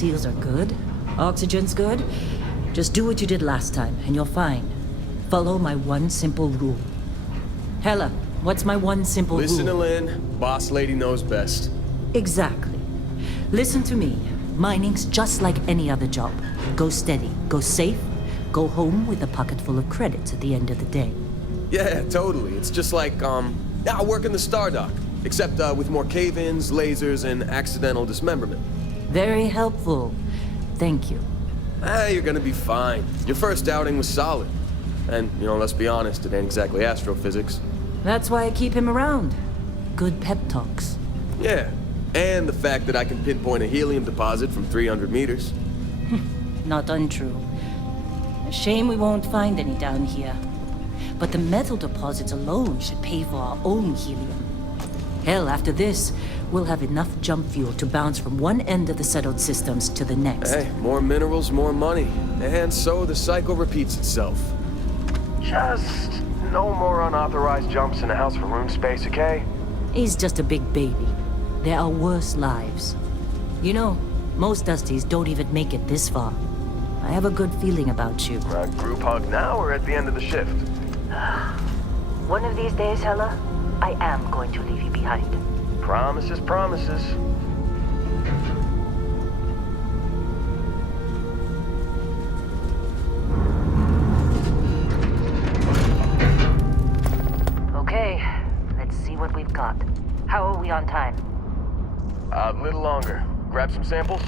seals are good. Oxygen's good. Just do what you did last time, and you're fine. Follow my one simple rule. Hella, what's my one simple rule? Listen to Lynn. Boss lady knows best. Exactly. Listen to me. Mining's just like any other job. Go steady, go safe, go home with a pocket full of credits at the end of the day. Yeah, totally. It's just like, I work in the Stardock. Except with more cave-ins, lasers, and accidental dismemberment. Very helpful. Thank you. You're gonna be fine. Your first outing was solid. And, let's be honest, it ain't exactly astrophysics. That's why I keep him around. Good pep talks. Yeah, and the fact that I can pinpoint a helium deposit from 300 meters. Not untrue. A shame we won't find any down here. But the metal deposits alone should pay for our own helium. Hell, after this, we'll have enough jump fuel to bounce from one end of the settled systems to the next. Hey, more minerals, more money. And so the cycle repeats itself. Just no more unauthorized jumps in the house for room space, okay? He's just a big baby. There are worse lives. You know, most Dusties don't even make it this far. I have a good feeling about you. Group hug now or at the end of the shift? One of these days, Hella, I am going to leave you behind. Promises, promises. Okay, let's see what we've got. How are we on time? A little longer. Grab some samples?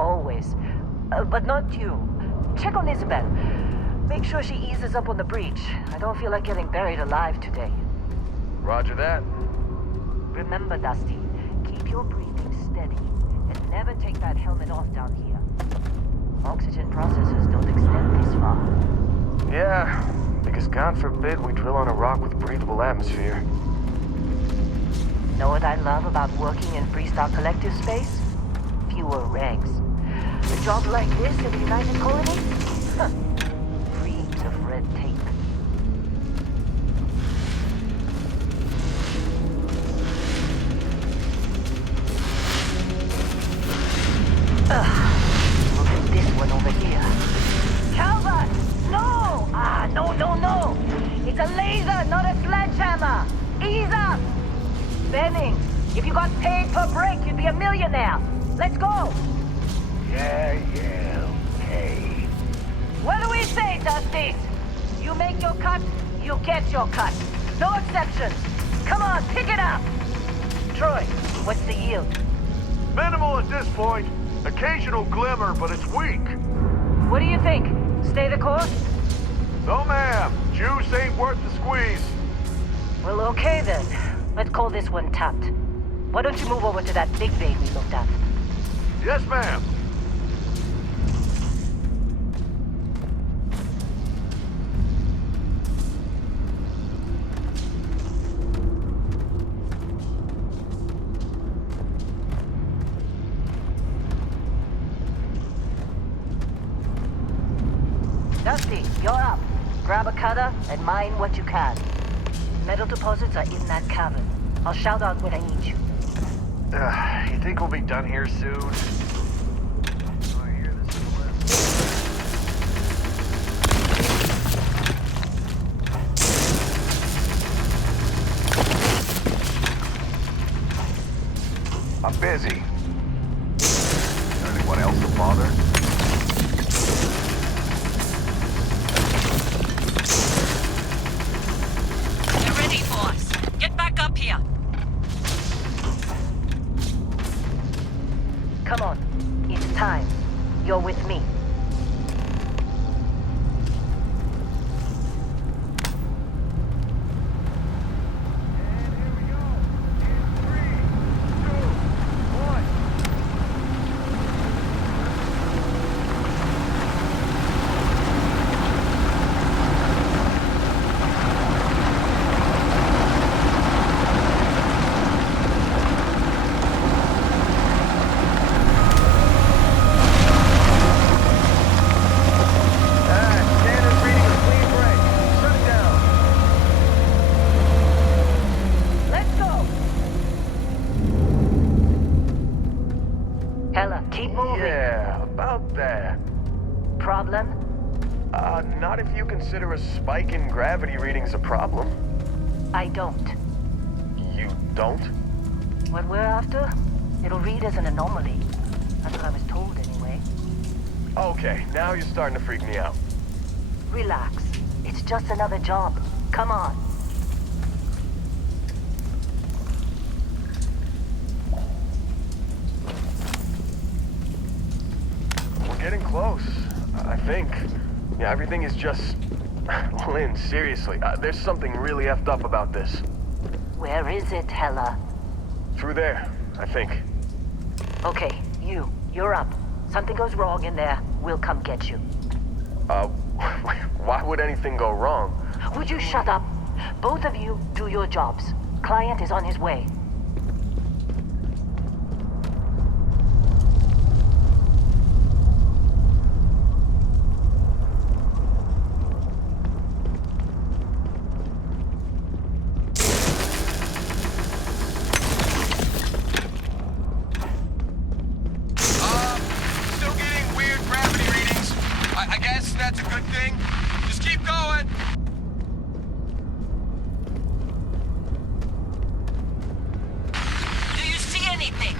Always. But not you. Check on Isabel. Make sure she eases up on the breach. I don't feel like getting buried alive today. Roger that. Remember, Dusty, keep your breathing steady and never take that helmet off down here. Oxygen processors don't extend this far. Yeah, because God forbid we drill on a rock with breathable atmosphere. Know what I love about working in Freestar Collective space? Fewer regs. A job like this in the United Colonies? Huh. Reams of red tape. Look at this one over here. Calvert! No! No. It's a laser, not a sledgehammer. Ease up! Benning, if you got paid per break, you'd be a millionaire. Let's go! Yeah, okay. What do we say, Dusties? You make your cut, you get your cut. No exceptions. Come on, pick it up! Troy, what's the yield? Minimal at this point. Occasional glimmer, but it's weak. What do you think? Stay the course? No, ma'am. Juice ain't worth the squeeze. Well, okay then. Let's call this one tapped. Why don't you move over to that big vein we looked at? Yes, ma'am. Dusty, you're up. Grab a cutter and mine what you can. Metal deposits are in that cavern. I'll shout out when I need you. You think we'll be done here soon? I'm busy. Anyone else to bother? You're ready, boss. Get back up here. Come on. It's time. You're with me. Hella, keep moving. Yeah. Yeah, about there. Problem? Not if you consider a spike in gravity readings a problem. I don't. You don't? What we're after? It'll read as an anomaly. That's what I was told anyway. Okay, now you're starting to freak me out. Relax. It's just another job. Come on. We're getting close, I think. Yeah, everything is just... Lynn, seriously, there's something really effed up about this. Where is it, Hella? Through there, I think. Okay, you're up. Something goes wrong in there, we'll come get you. Why would anything go wrong? Would you shut up? Both of you do your jobs. Client is on his way. Still getting weird gravity readings. I guess that's a good thing. Just keep going. Do you see anything?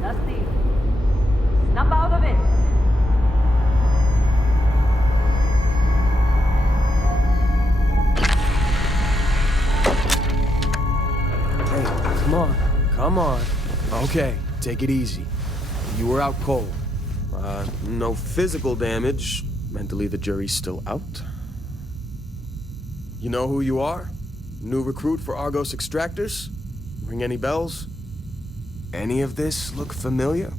Dusty, snap out of it. Hey, come on. Come on. Okay, take it easy. You were out cold. No physical damage. Mentally, the jury's still out. You know who you are? New recruit for Argos Extractors? Ring any bells? Any of this look familiar?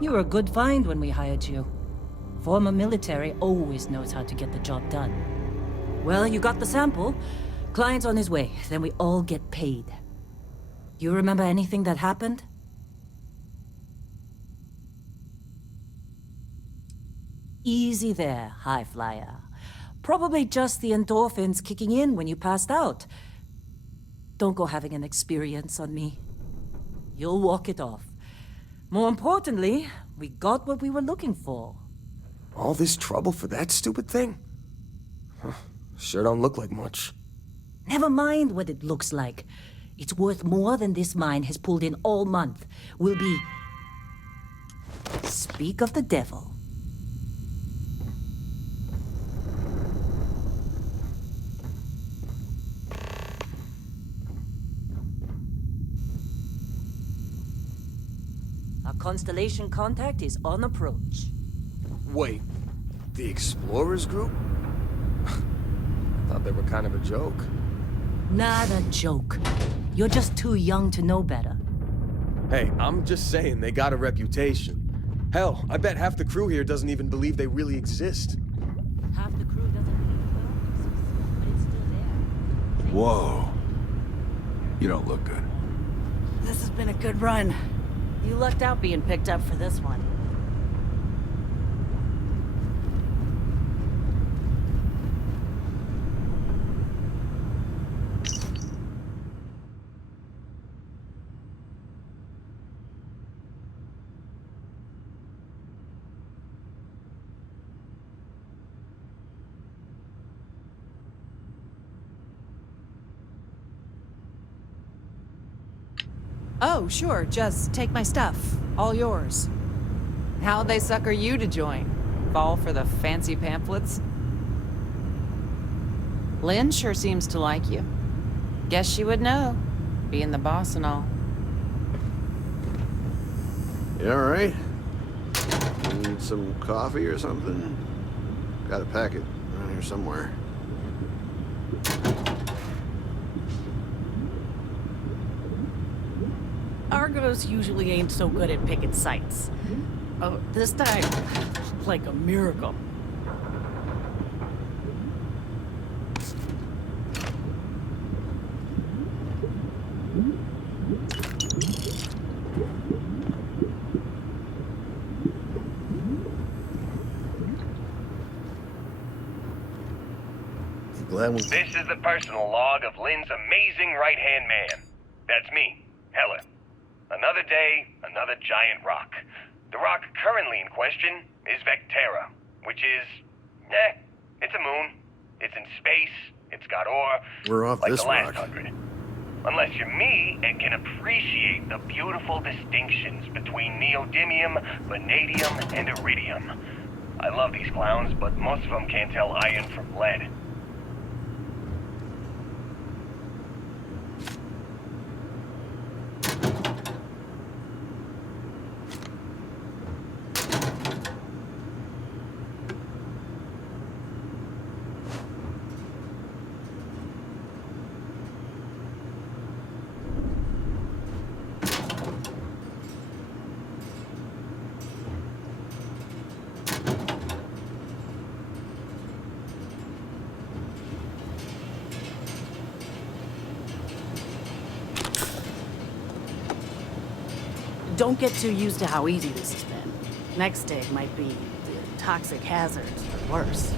You were a good find when we hired you. Former military always knows how to get the job done. Well, you got the sample. Client's on his way, then we all get paid. You remember anything that happened? Easy there, high flyer. Probably just the endorphins kicking in when you passed out. Don't go having an experience on me. You'll walk it off. More importantly, we got what we were looking for. All this trouble for that stupid thing? Huh. Sure don't look like much. Never mind what it looks like. It's worth more than this mine has pulled in all month. Will be... Speak of the devil. Our constellation contact is on approach. Wait, the Explorers group? I thought they were kind of a joke. Not a joke. You're just too young to know better. Hey, I'm just saying they got a reputation. Hell, I bet half the crew here doesn't even believe they really exist. Half the crew doesn't believe it, but it's still there. Whoa. You don't look good. This has been a good run. You lucked out being picked up for this one. Oh, sure, just take my stuff. All yours. How'd they sucker you to join? Fall for the fancy pamphlets? Lynn sure seems to like you. Guess she would know, being the boss and all. You alright? Need some coffee or something? Got a packet around here somewhere. Argos usually ain't so good at picking sites. Oh, this time, like a miracle. Glad we... This is the personal log of Lynn's amazing right-hand man. That's me, Helen. Another day, another giant rock. The rock currently in question is Vectera, which is... it's a moon. It's in space. It's got ore. We're off like this the last rock. 100. Unless you're me and can appreciate the beautiful distinctions between neodymium, vanadium, and iridium. I love these clowns, but most of them can't tell iron from lead. Don't get too used to how easy this has been. Next day might be toxic hazards or worse.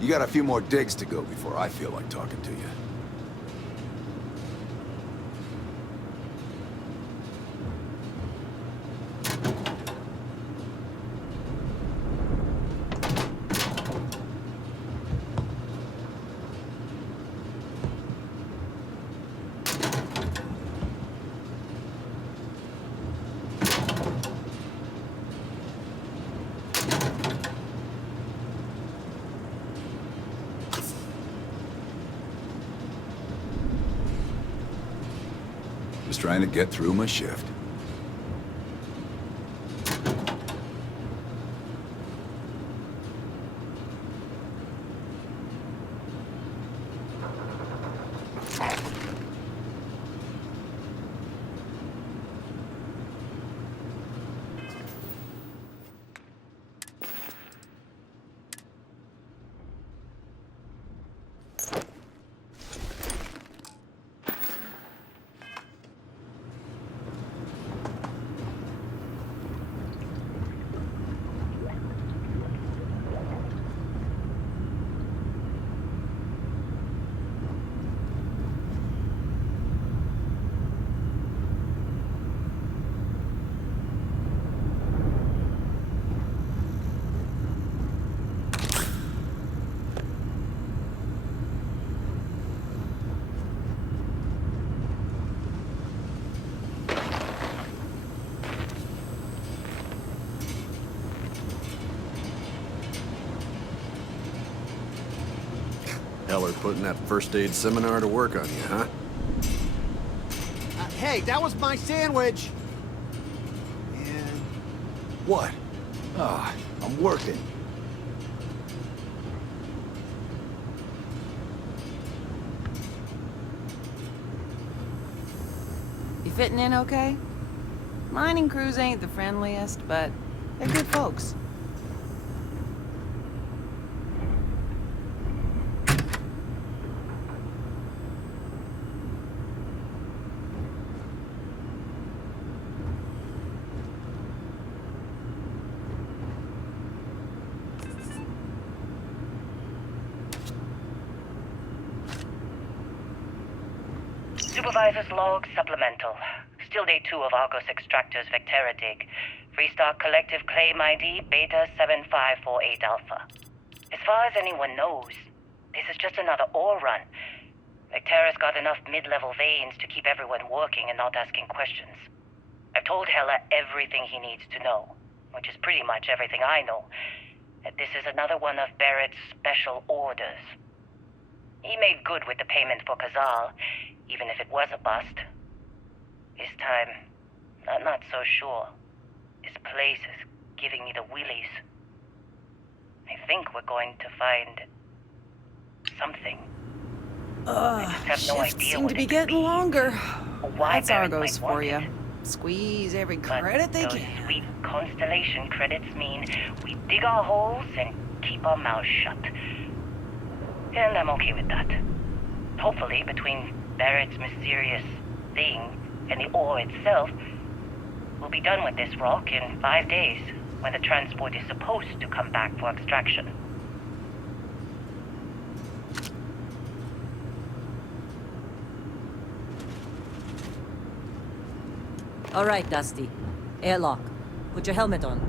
You got a few more digs to go before I feel like talking to you. Just trying to get through my shift. putting that first aid seminar to work on you, huh? Hey, that was my sandwich! And... What? Ah, I'm working. You fitting in okay? Mining crews ain't the friendliest, but they're good folks. Supervisor's log supplemental. Still day 2 of Argos Extractor's Vectera dig. Freestar Collective Claim ID Beta 7548 Alpha. As far as anyone knows, this is just another ore run. Vectera's got enough mid-level veins to keep everyone working and not asking questions. I've told Hella everything he needs to know, which is pretty much everything I know. That this is another one of Barrett's special orders. He made good with the payment for Kazal, even if it was a bust. This time, I'm not so sure. This place is giving me the willies. I think we're going to find something. I just have no Shifts idea seem what to be it could getting be, longer. or why That's Barrett Argos might want for you. it. Squeeze every But credit they those can. sweet Constellation credits mean we dig our holes and keep our mouths shut. And I'm okay with that. Hopefully, between Barrett's mysterious thing and the ore itself, we'll be done with this rock in 5 days, when the transport is supposed to come back for extraction. All right, Dusty. Airlock. Put your helmet on.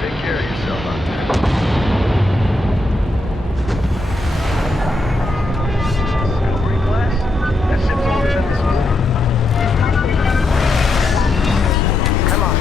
Take care of yourself out there. Silvery glass? That ship's older than this one. Come on.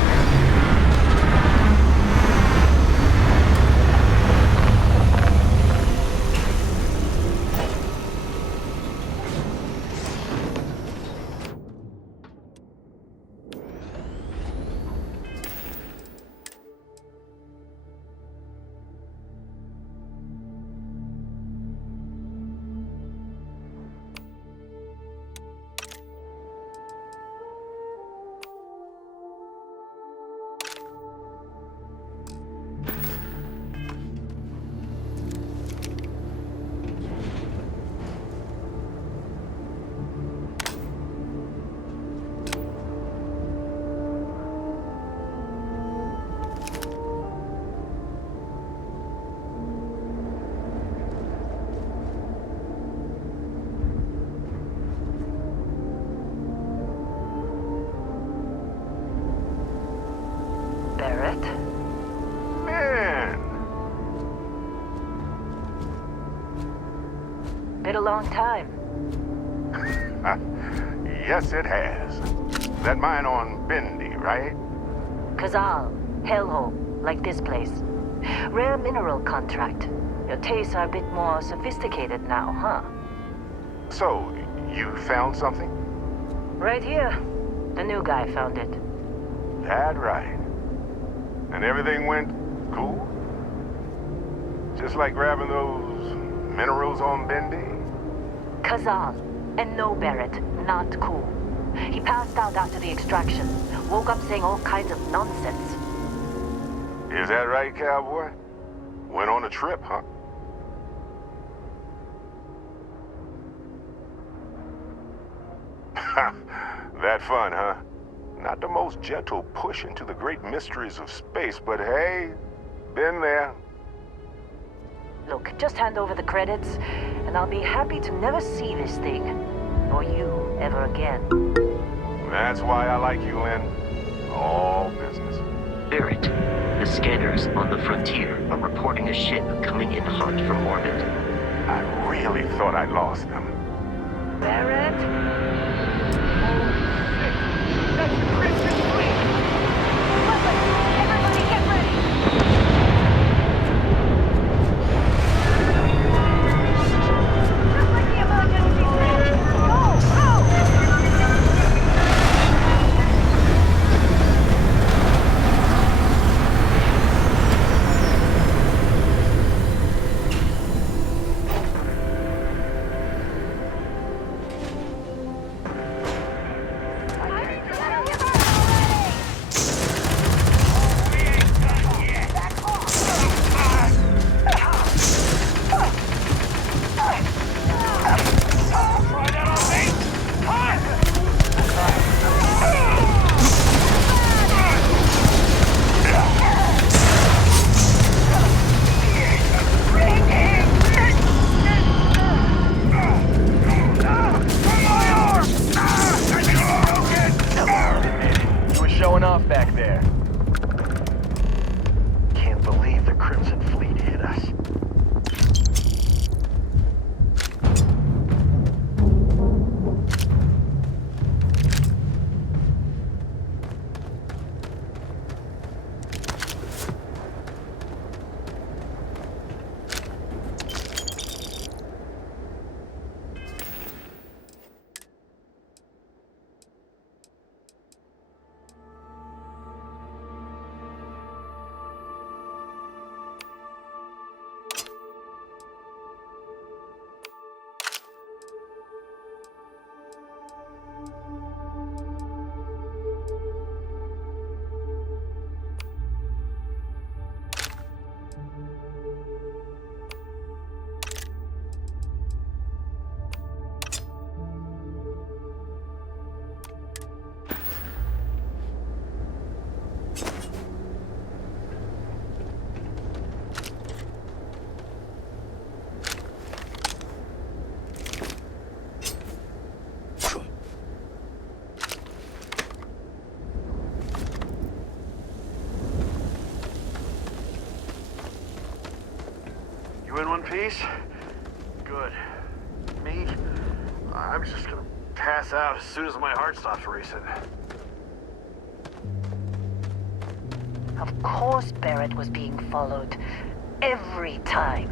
Barrett? Man, Been a long time. yes it has. That mine on Bendy, right? Kazal, hellhole, like this place. Rare mineral contract. Your tastes are a bit more sophisticated now, huh? So, you found something? Right here. The new guy found it. That right. And everything went cool? Just like grabbing those minerals on Bendy? Kazal, and no Barrett, not cool. He passed out after the extraction. Woke up saying all kinds of nonsense. Is that right, cowboy? Went on a trip, huh? That fun, huh? Not the most gentle push into the great mysteries of space, but hey, been there. Look, just hand over the credits, and I'll be happy to never see this thing, or you, ever again. That's why I like you, Lynn. All business. Barrett, the scanners on the frontier are reporting a ship coming in hot from orbit. I really thought I'd lost them. Barrett? That's the Crimson Fleet! Everybody get ready! Just like the emergency bridge! Go! Go! You were showing off back there. Can't believe the Crimson Fleet hit us. You in one piece? Good. Me? I'm just gonna pass out as soon as my heart stops racing. Of course Barrett was being followed. Every time.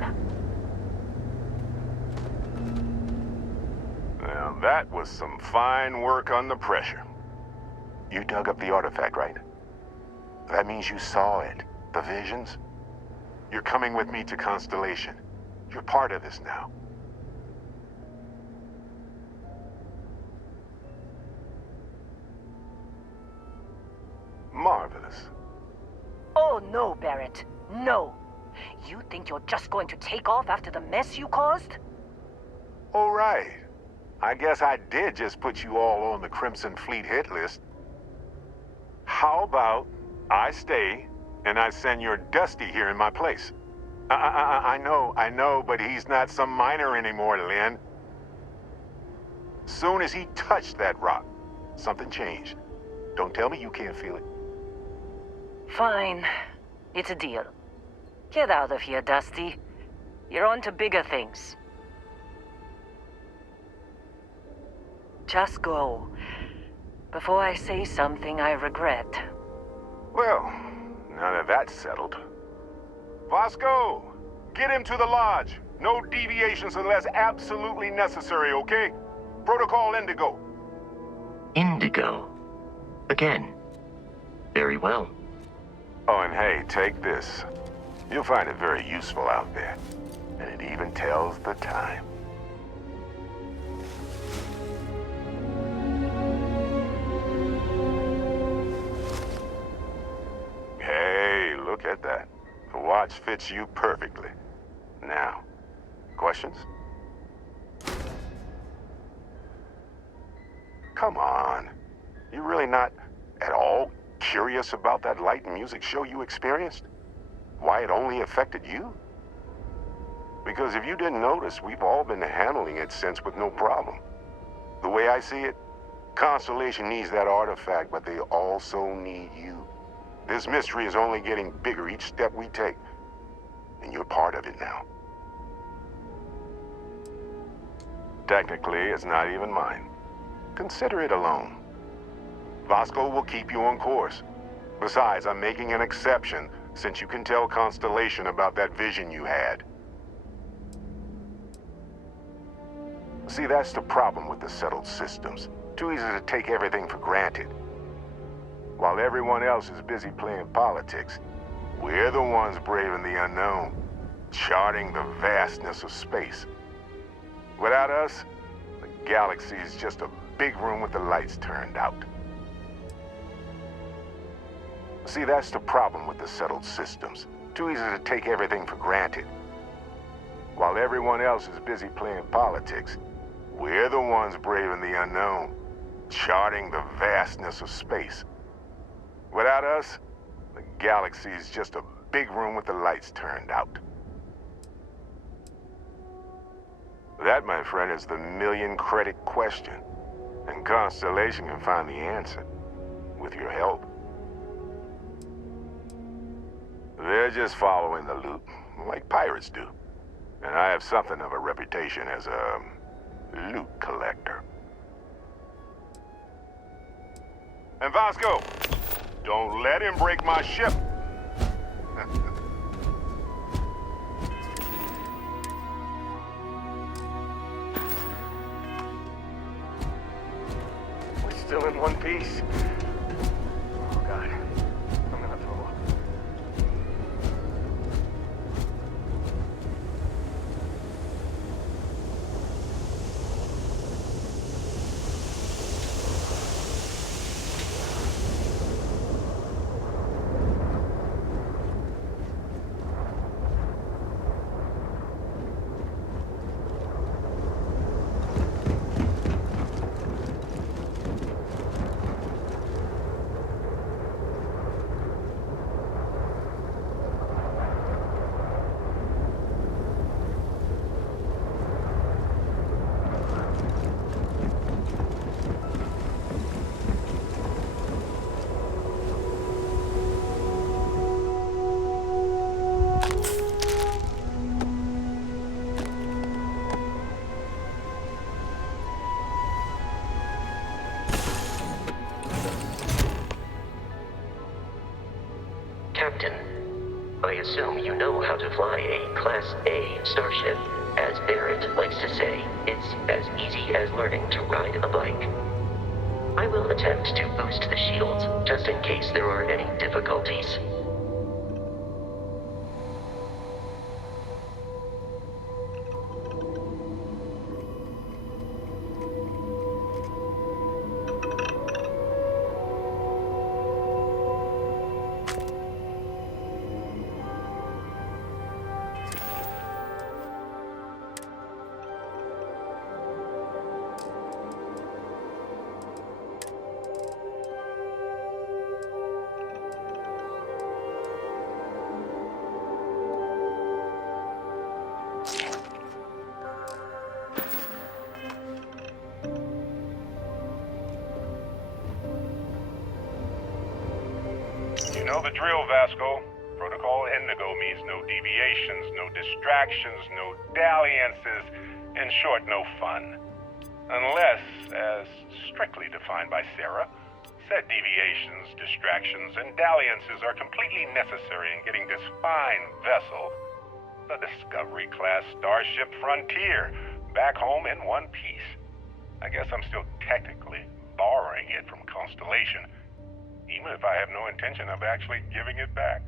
Now that was some fine work under pressure. You dug up the artifact, right? That means you saw it. The visions? You're coming with me to Constellation. You're part of this now. Marvelous. Oh no, Barrett. No. You think you're just going to take off after the mess you caused? All right. I guess I did just put you all on the Crimson Fleet hit list. How about I stay and I send your Dusty here in my place? I know, but he's not some miner anymore, Lynn. Soon as he touched that rock, something changed. Don't tell me you can't feel it. Fine. It's a deal. Get out of here, Dusty. You're on to bigger things. Just go. Before I say something I regret. Well, now that that's settled. Vasco, get him to the lodge. No deviations unless absolutely necessary, okay? Protocol Indigo. Indigo. Again. Very well. Oh, and hey, take this. You'll find it very useful out there. And it even tells the time. Hey, look at that. The watch fits you perfectly. Now, questions? Come on. You really not at all curious about that light and music show you experienced? Why it only affected you? Because if you didn't notice, we've all been handling it since with no problem. The way I see it, Constellation needs that artifact, but they also need you. This mystery is only getting bigger each step we take, and you're part of it now. Technically, it's not even mine. Consider it alone. Vasco will keep you on course. Besides, I'm making an exception since you can tell Constellation about that vision you had. See, that's the problem with the settled systems. Too easy to take everything for granted. While everyone else is busy playing politics, we're the ones braving the unknown, charting the vastness of space. Without us, the galaxy is just a big room with the lights turned out. See, that's the problem with the settled systems. Too easy to take everything for granted. While everyone else is busy playing politics, we're the ones braving the unknown, charting the vastness of space. Without us, the galaxy is just a big room with the lights turned out. That, my friend, is the million-credit question. And Constellation can find the answer, with your help. They're just following the loot, like pirates do. And I have something of a reputation as a loot collector. And Vasco, don't let him break my ship. We're still in one piece. Oh, God. I'm gonna throw up. Captain, I assume you know how to fly a Class A starship. As Barrett likes to say, it's as easy as learning to ride a bike. I will attempt to boost the shields, just in case there are any difficulties. You know the drill, Vasco. Protocol Indigo means no deviations, no distractions, no dalliances, in short, no fun. Unless, as strictly defined by Sarah, said deviations, distractions, and dalliances are completely necessary in getting this fine vessel, the Discovery-class Starship Frontier, back home in one piece. I guess I'm still technically borrowing it from Constellation, even if I have no intention of actually giving it back.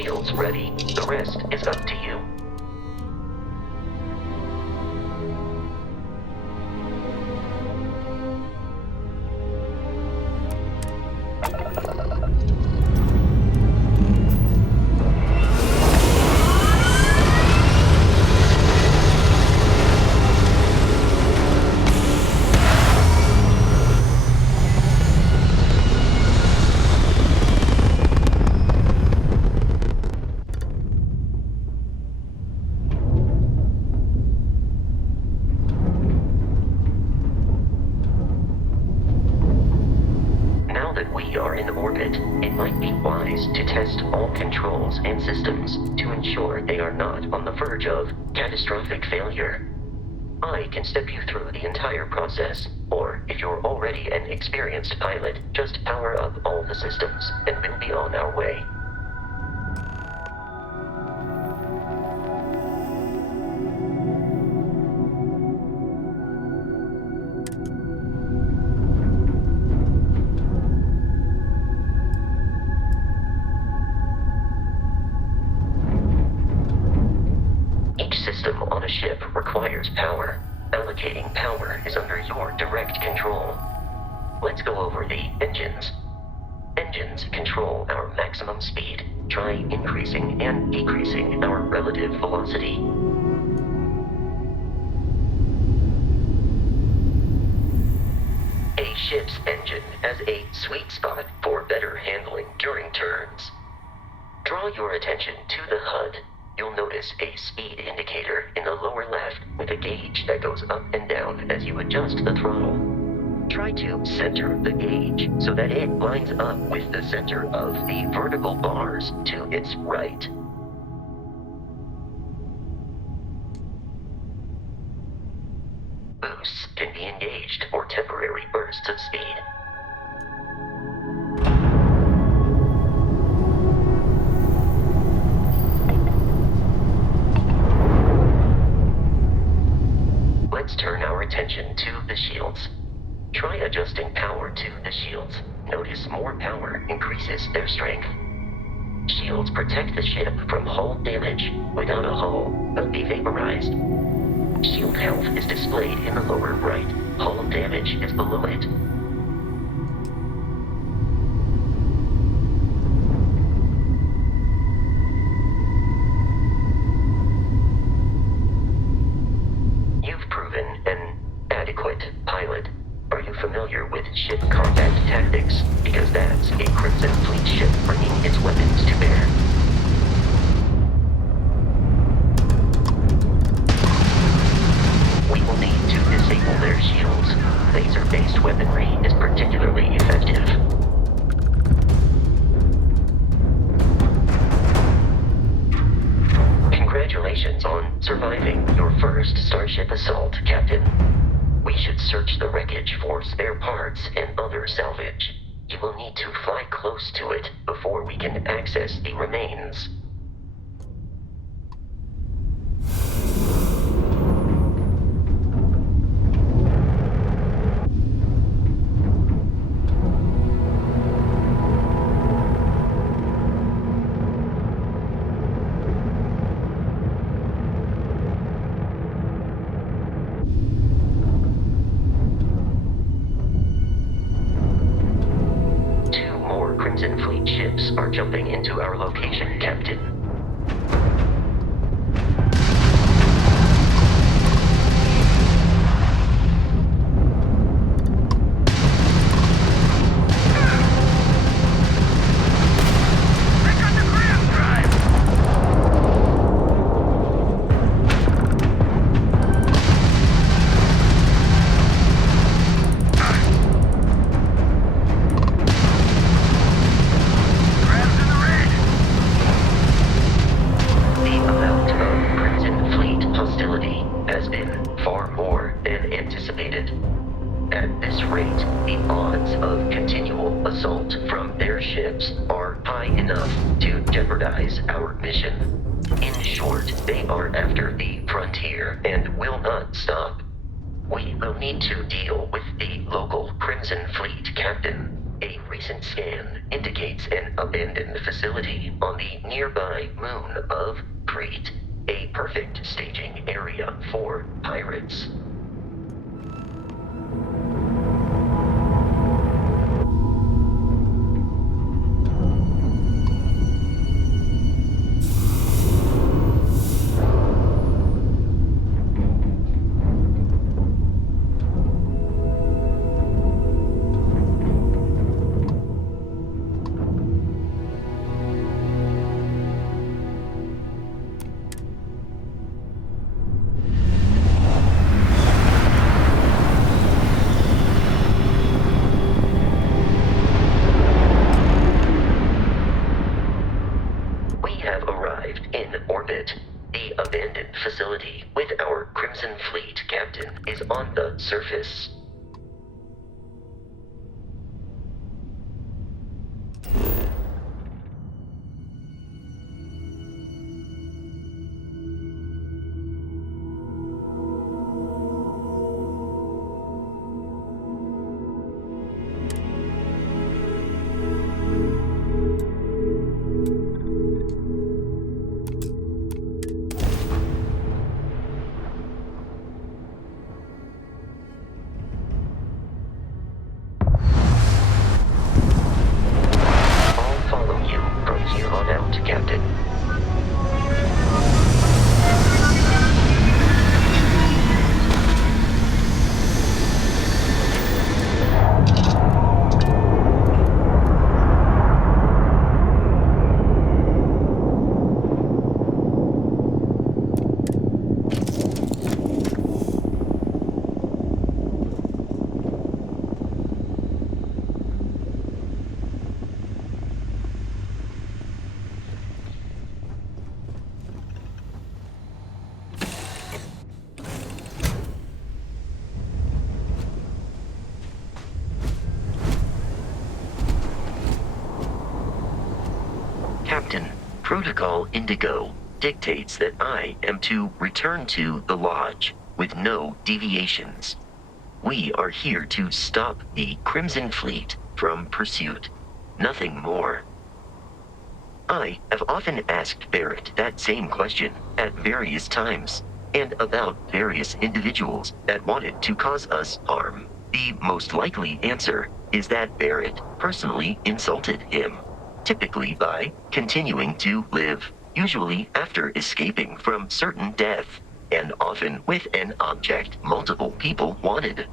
shields ready. The rest is up to you. And systems to ensure they are not on the verge of catastrophic failure. I can step you through the entire process, or if you're already an experienced pilot, just power up all the systems and we'll be on our way. Ship requires power. Allocating power is under your direct control. Let's go over the engines. Engines control our maximum speed. Try increasing and decreasing our relative velocity. A ship's engine has a sweet spot for better handling during turns. Draw your attention to the HUD. You'll notice a speed indicator in the lower left with a gauge that goes up and down as you adjust the throttle. Try to center the gauge so that it lines up with the center of the vertical bars to its right. Boosts can be engaged for temporary bursts of speed. Let's turn our attention to the shields. Try adjusting power to the shields. Notice more power increases their strength. Shields protect the ship from hull damage. Without a hull, they'll be vaporized. Shield health is displayed in the lower right. Hull damage is below it. Familiar with ship combat tactics, because that's a Crimson Fleet ship bringing its weapons to bear. We will need to disable their shields. Laser-based weaponry is particularly effective. Congratulations on surviving your first Starship assault, Captain. We should search the wreckage for spare parts and other salvage. You will need to fly close to it before we can access the remains. Crimson Fleet ships are jumping into our location, Captain. At this rate, the odds of continual assault from their ships are high enough to jeopardize our mission. In short, they are after the frontier and will not stop. We will need to deal with the local Crimson Fleet captain. A recent scan indicates an abandoned facility on the nearby moon of Crete, a perfect staging area for pirates. Facility with our Crimson Fleet captain is on the surface. Captain, Protocol Indigo dictates that I am to return to the Lodge with no deviations. We are here to stop the Crimson Fleet from pursuit. Nothing more. I have often asked Barrett that same question at various times, and about various individuals that wanted to cause us harm. The most likely answer is that Barrett personally insulted him, typically by continuing to live, usually after escaping from certain death, and often with an object multiple people wanted.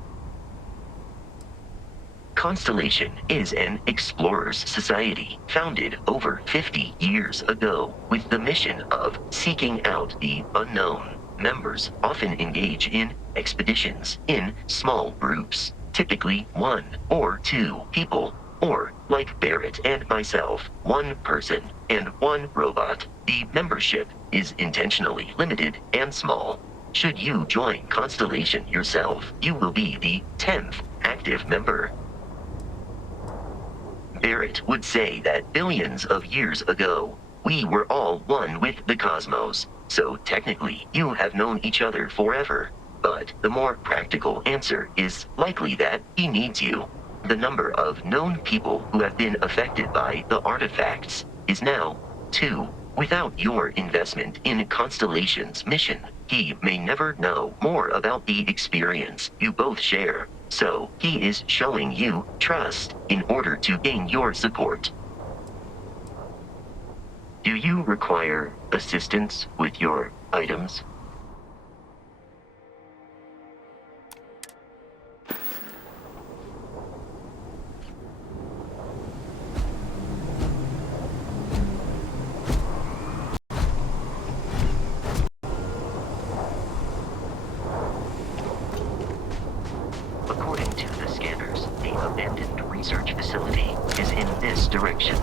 Constellation is an explorers society founded over 50 years ago with the mission of seeking out the unknown. Members often engage in expeditions in small groups, typically 1 or 2 people, or, like Barrett and myself, 1 person and 1 robot. The membership is intentionally limited and small. Should you join Constellation yourself, you will be the 10th active member. Barrett would say that billions of years ago, we were all one with the cosmos, so technically you have known each other forever. But the more practical answer is likely that he needs you. The number of known people who have been affected by the artifacts is now 2. Without your investment in Constellation's mission, he may never know more about the experience you both share. So, he is showing you trust in order to gain your support. Do you require assistance with your items? According to the scanners, the abandoned research facility is in this direction.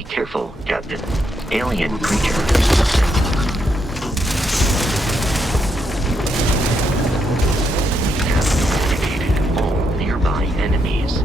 Be careful, Captain. Alien creature. Have eradicated all nearby enemies.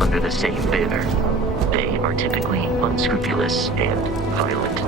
Under the same banner. They are typically unscrupulous and violent.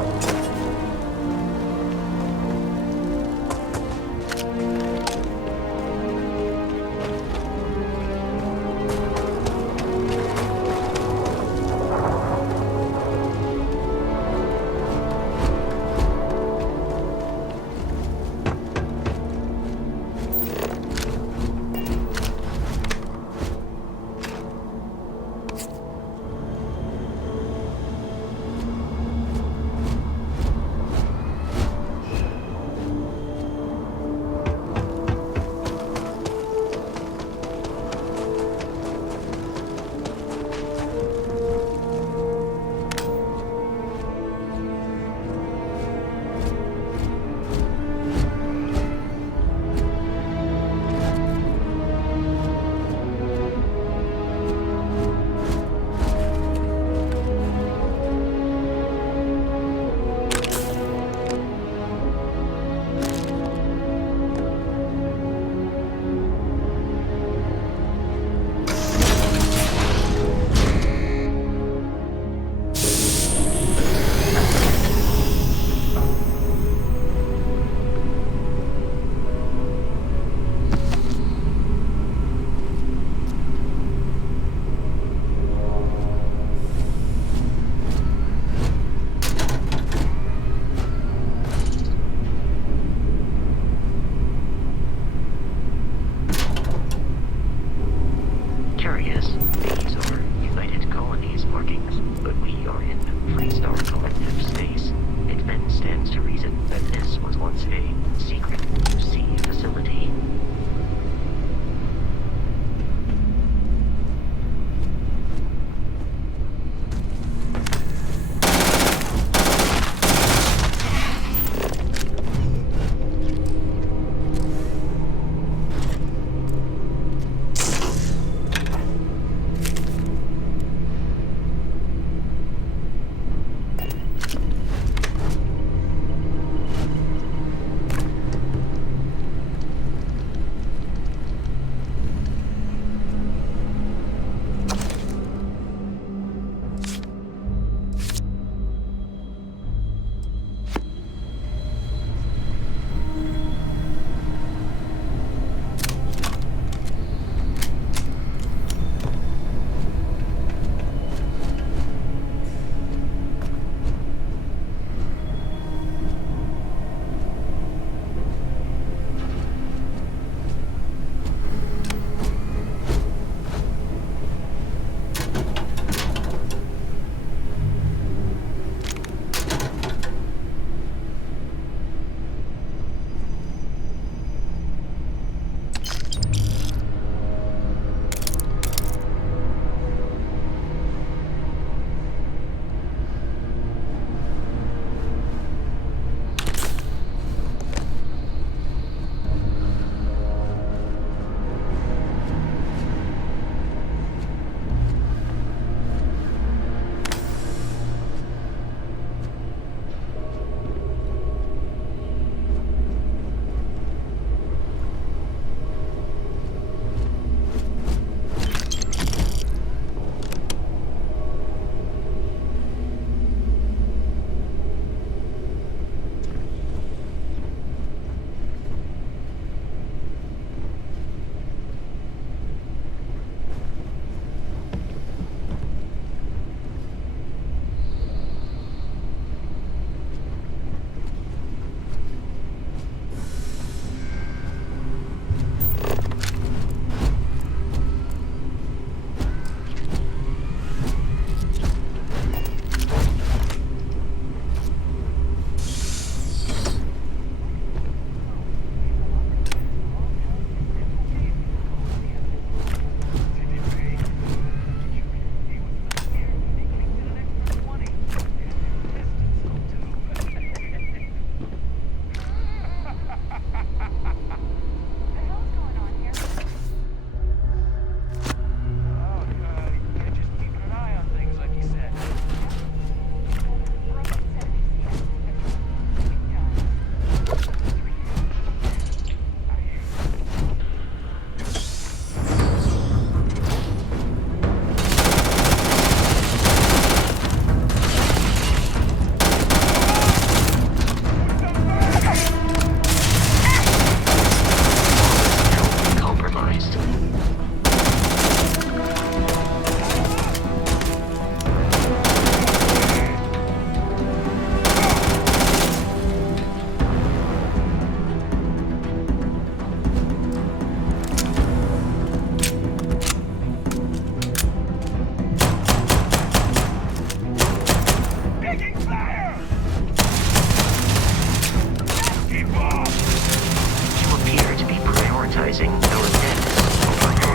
areas. These are United Colonies markings, but we are in Freestar Collective space. It then stands to reason that this was once a secret UC facility. You appear to be prioritizing our deaths over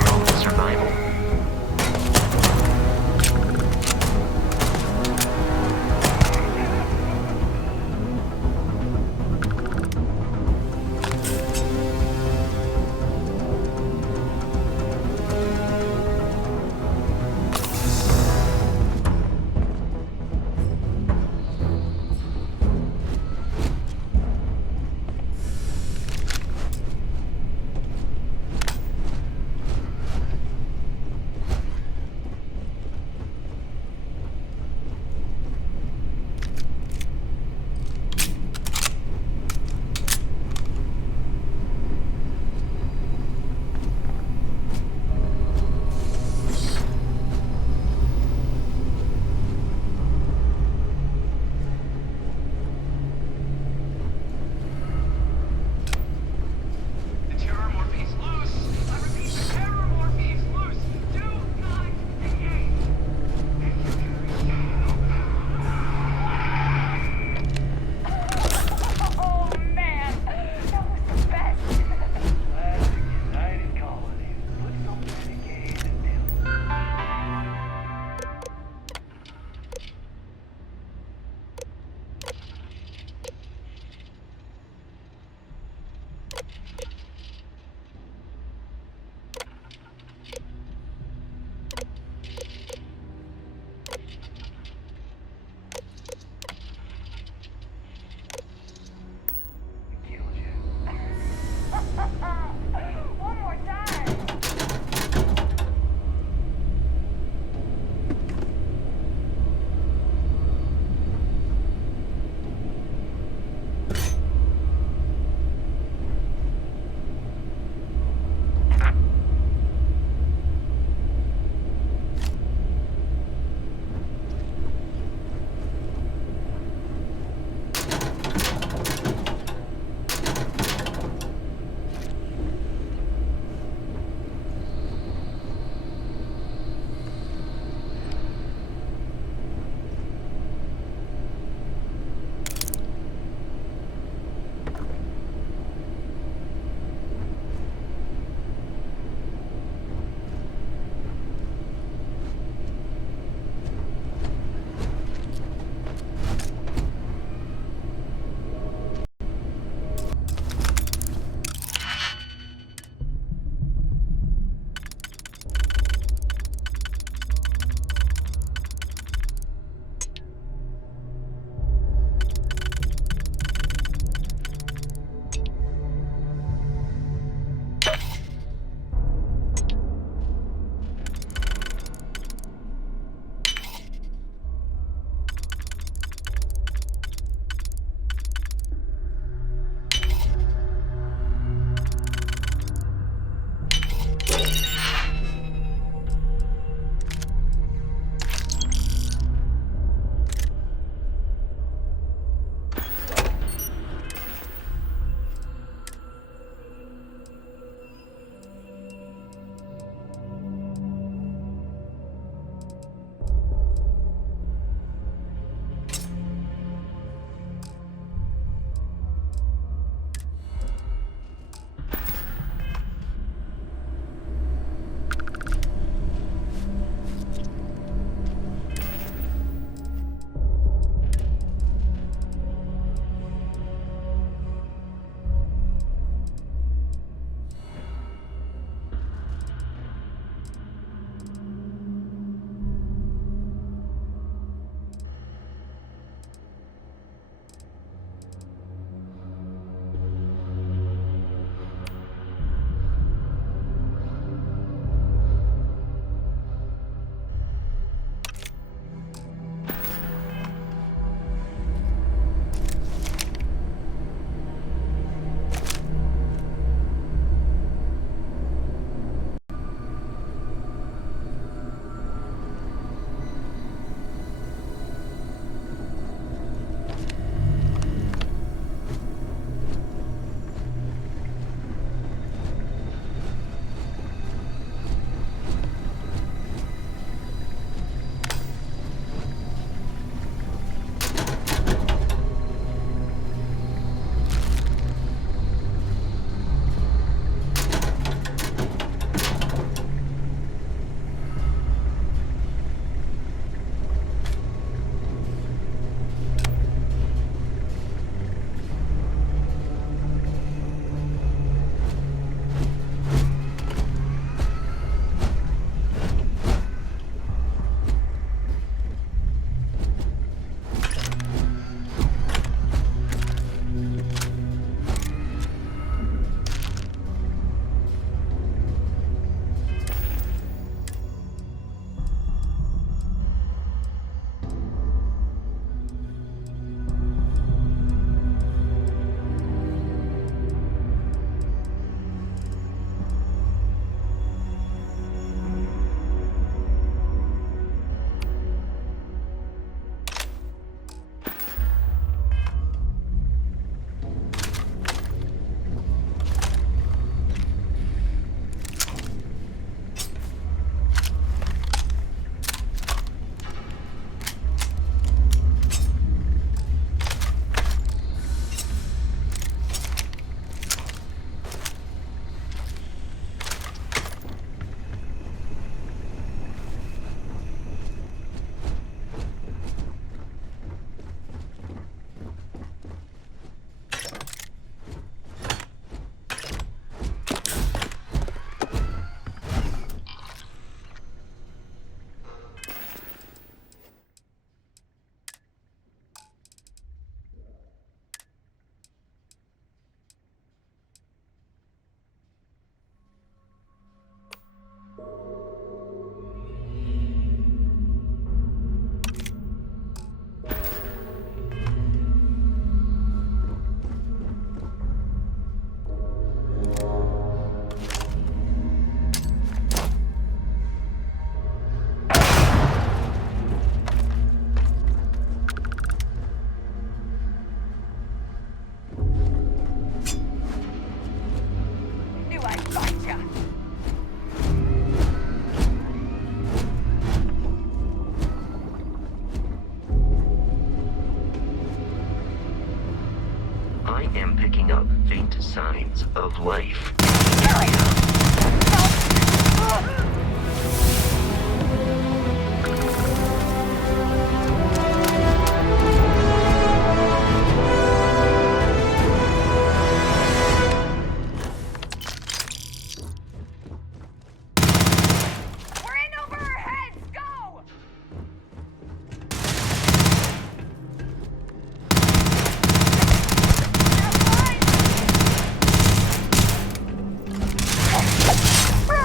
signs of life.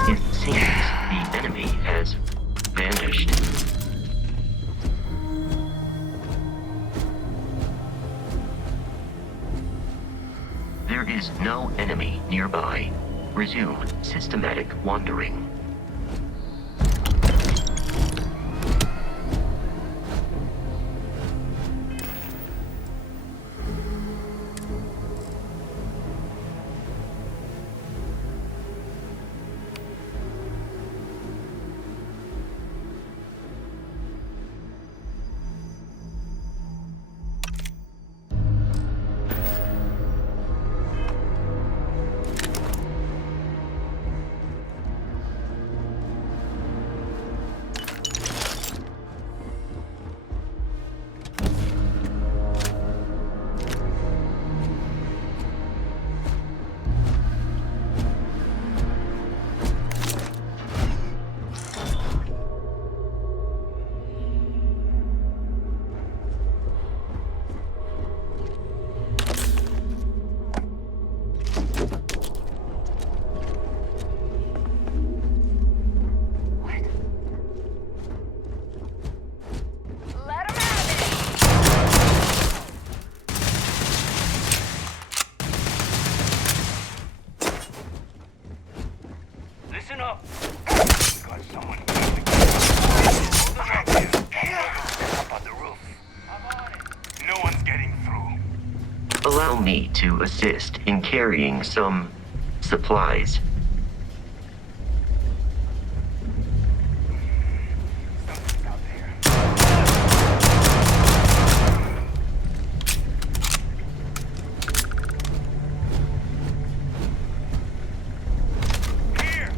It seems the enemy has vanished. There is no enemy nearby. Resume systematic wandering. Listen up. Got someone up on the roof. I'm on it. No one's getting through. Allow me to assist in carrying some supplies. Something's out there. Here!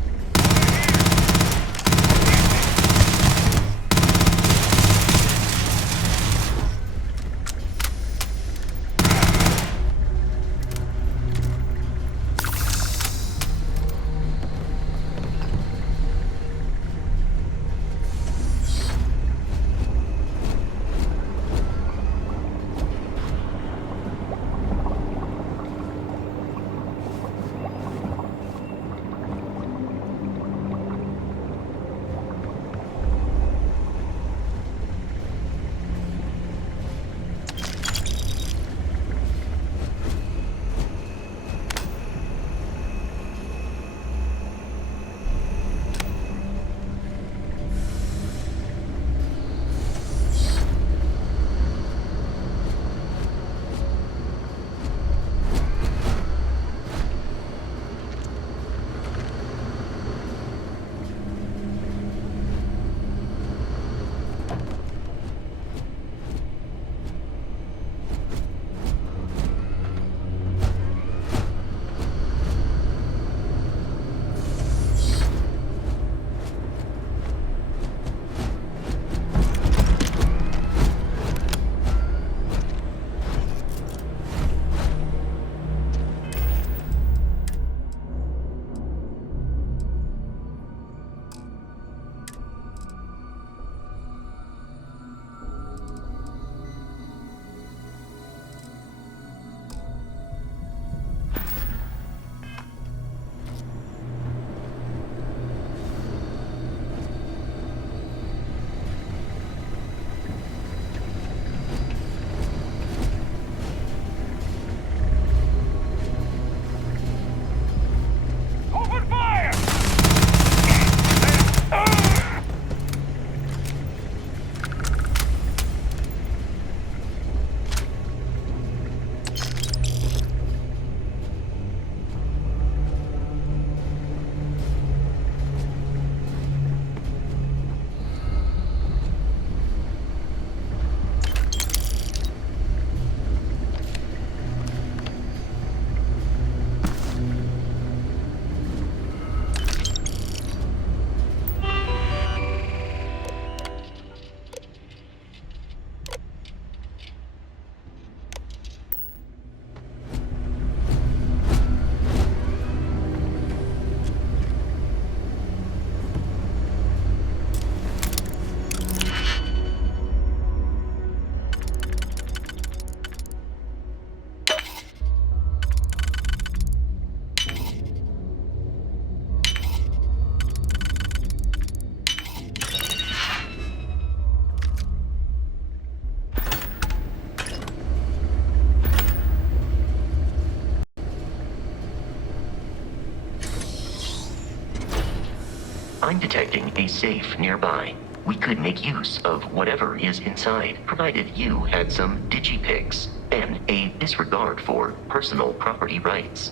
I'm detecting a safe nearby. We could make use of whatever is inside, provided you had some digipics and a disregard for personal property rights.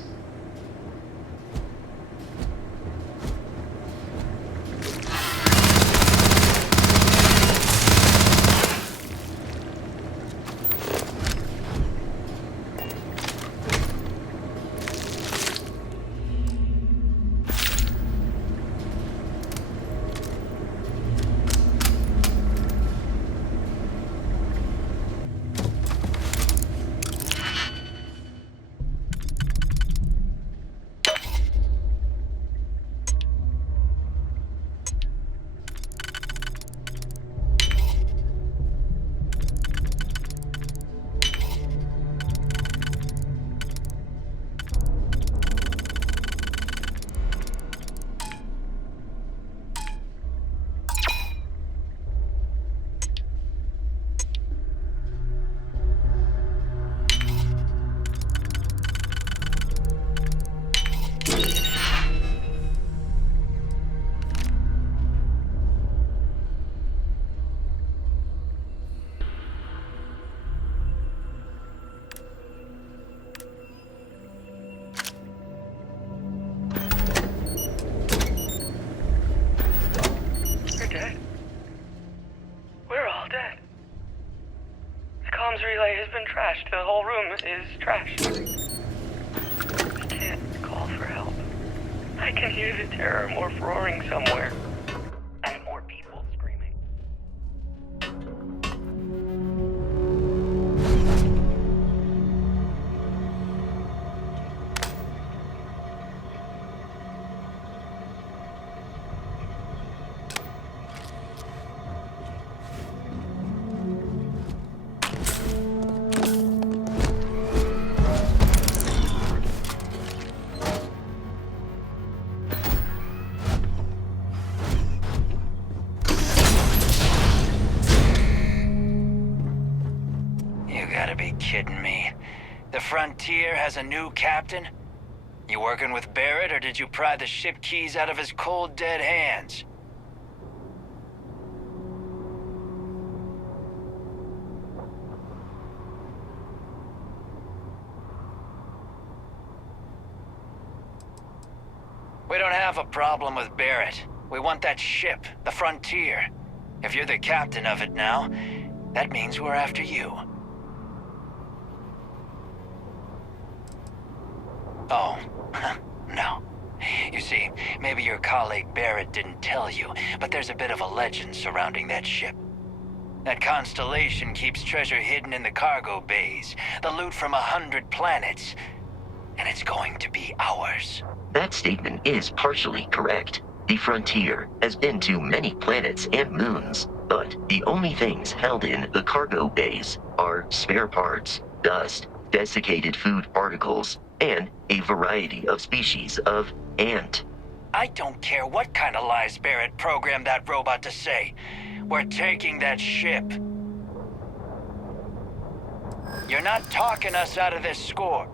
Relay has been trashed. The whole room is trashed. I can't call for help. I can hear the terror morph roaring somewhere. And more people screaming. Kidding me? The Frontier has a new captain? You working with Barrett, or did you pry the ship keys out of his cold, dead hands? We don't have a problem with Barrett. We want that ship, the Frontier. If you're the captain of it now, that means we're after you. Oh, no. You see, maybe your colleague Barrett didn't tell you, but there's a bit of a legend surrounding that ship. That constellation keeps treasure hidden in the cargo bays, the loot from 100 planets, and it's going to be ours. That statement is partially correct. The Frontier has been to many planets and moons, but the only things held in the cargo bays are spare parts, dust, desiccated food particles, and a variety of species of ant. I don't care what kind of lies Barrett programmed that robot to say. We're taking that ship. You're not talking us out of this score.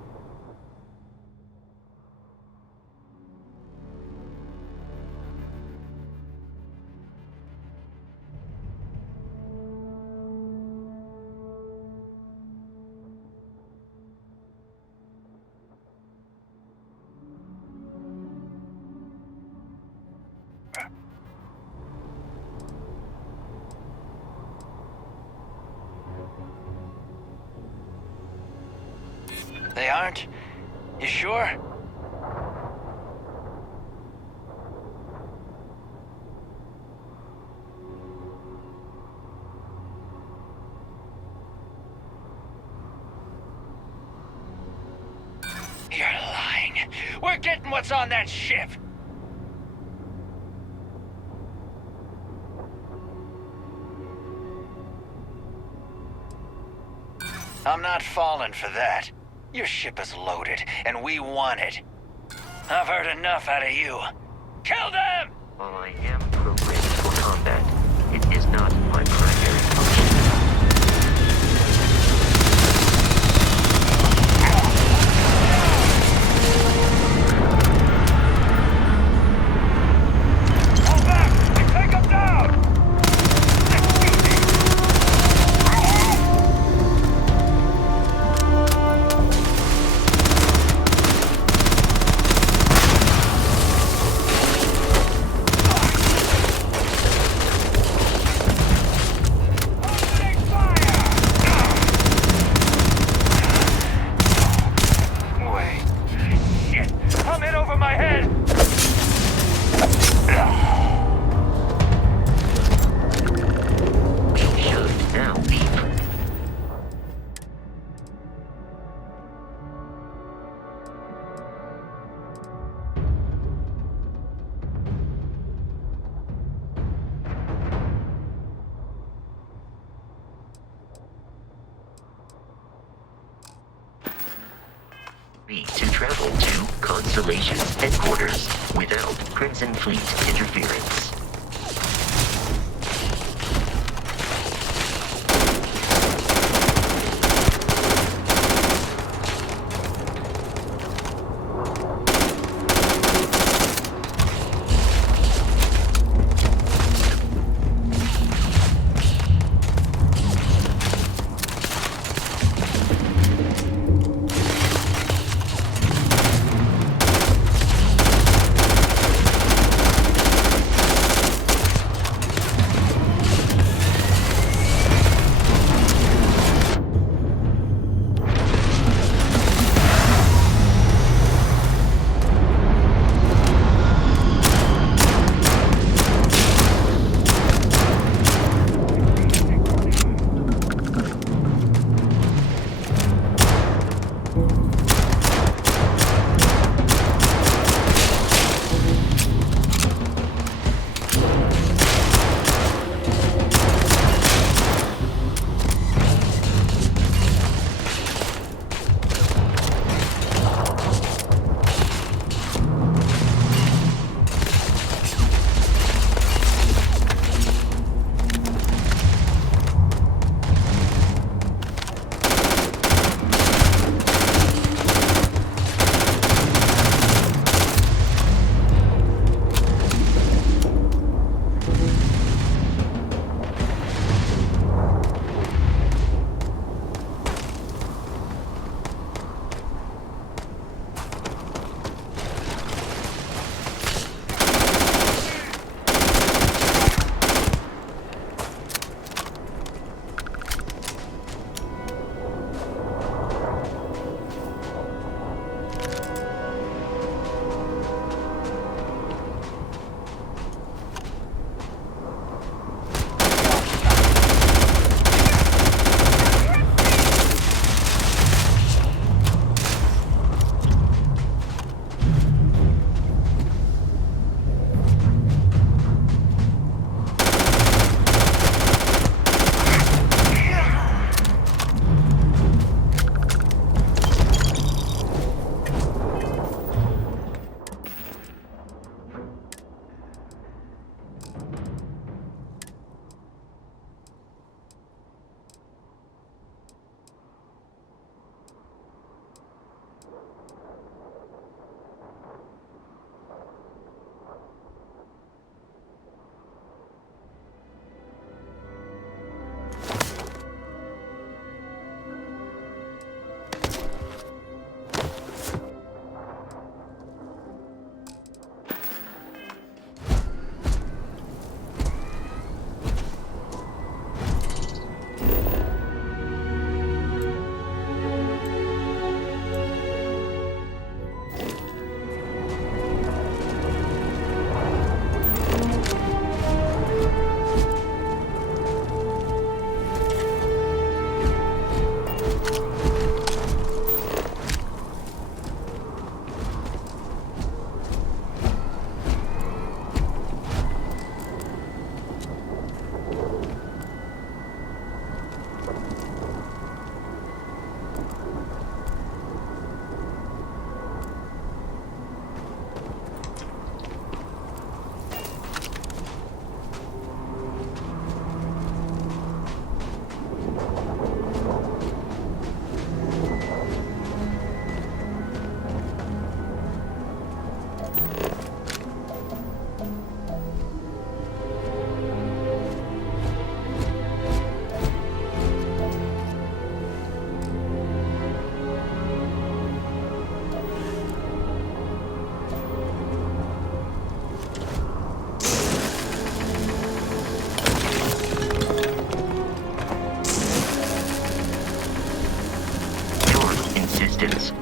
They aren't? You sure? You're lying. We're getting what's on that ship. I'm not falling for that. Your ship is loaded, and we want it. I've heard enough out of you. Kill them! While I am programmed for combat, it is not my primary function. Hold back! Constellation headquarters without Crimson Fleet interference.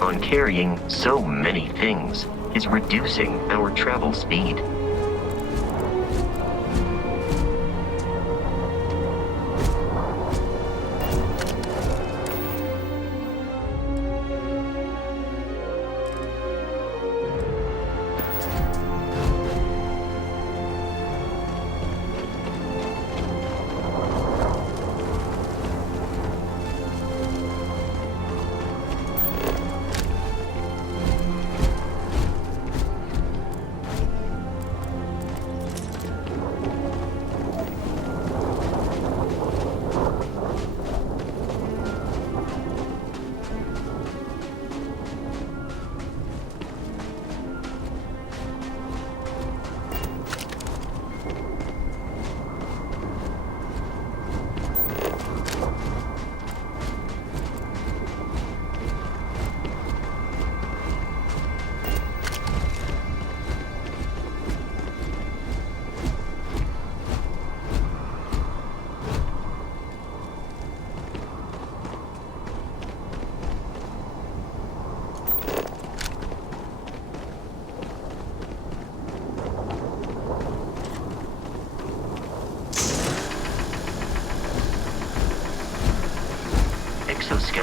on carrying so many things is reducing our travel speed.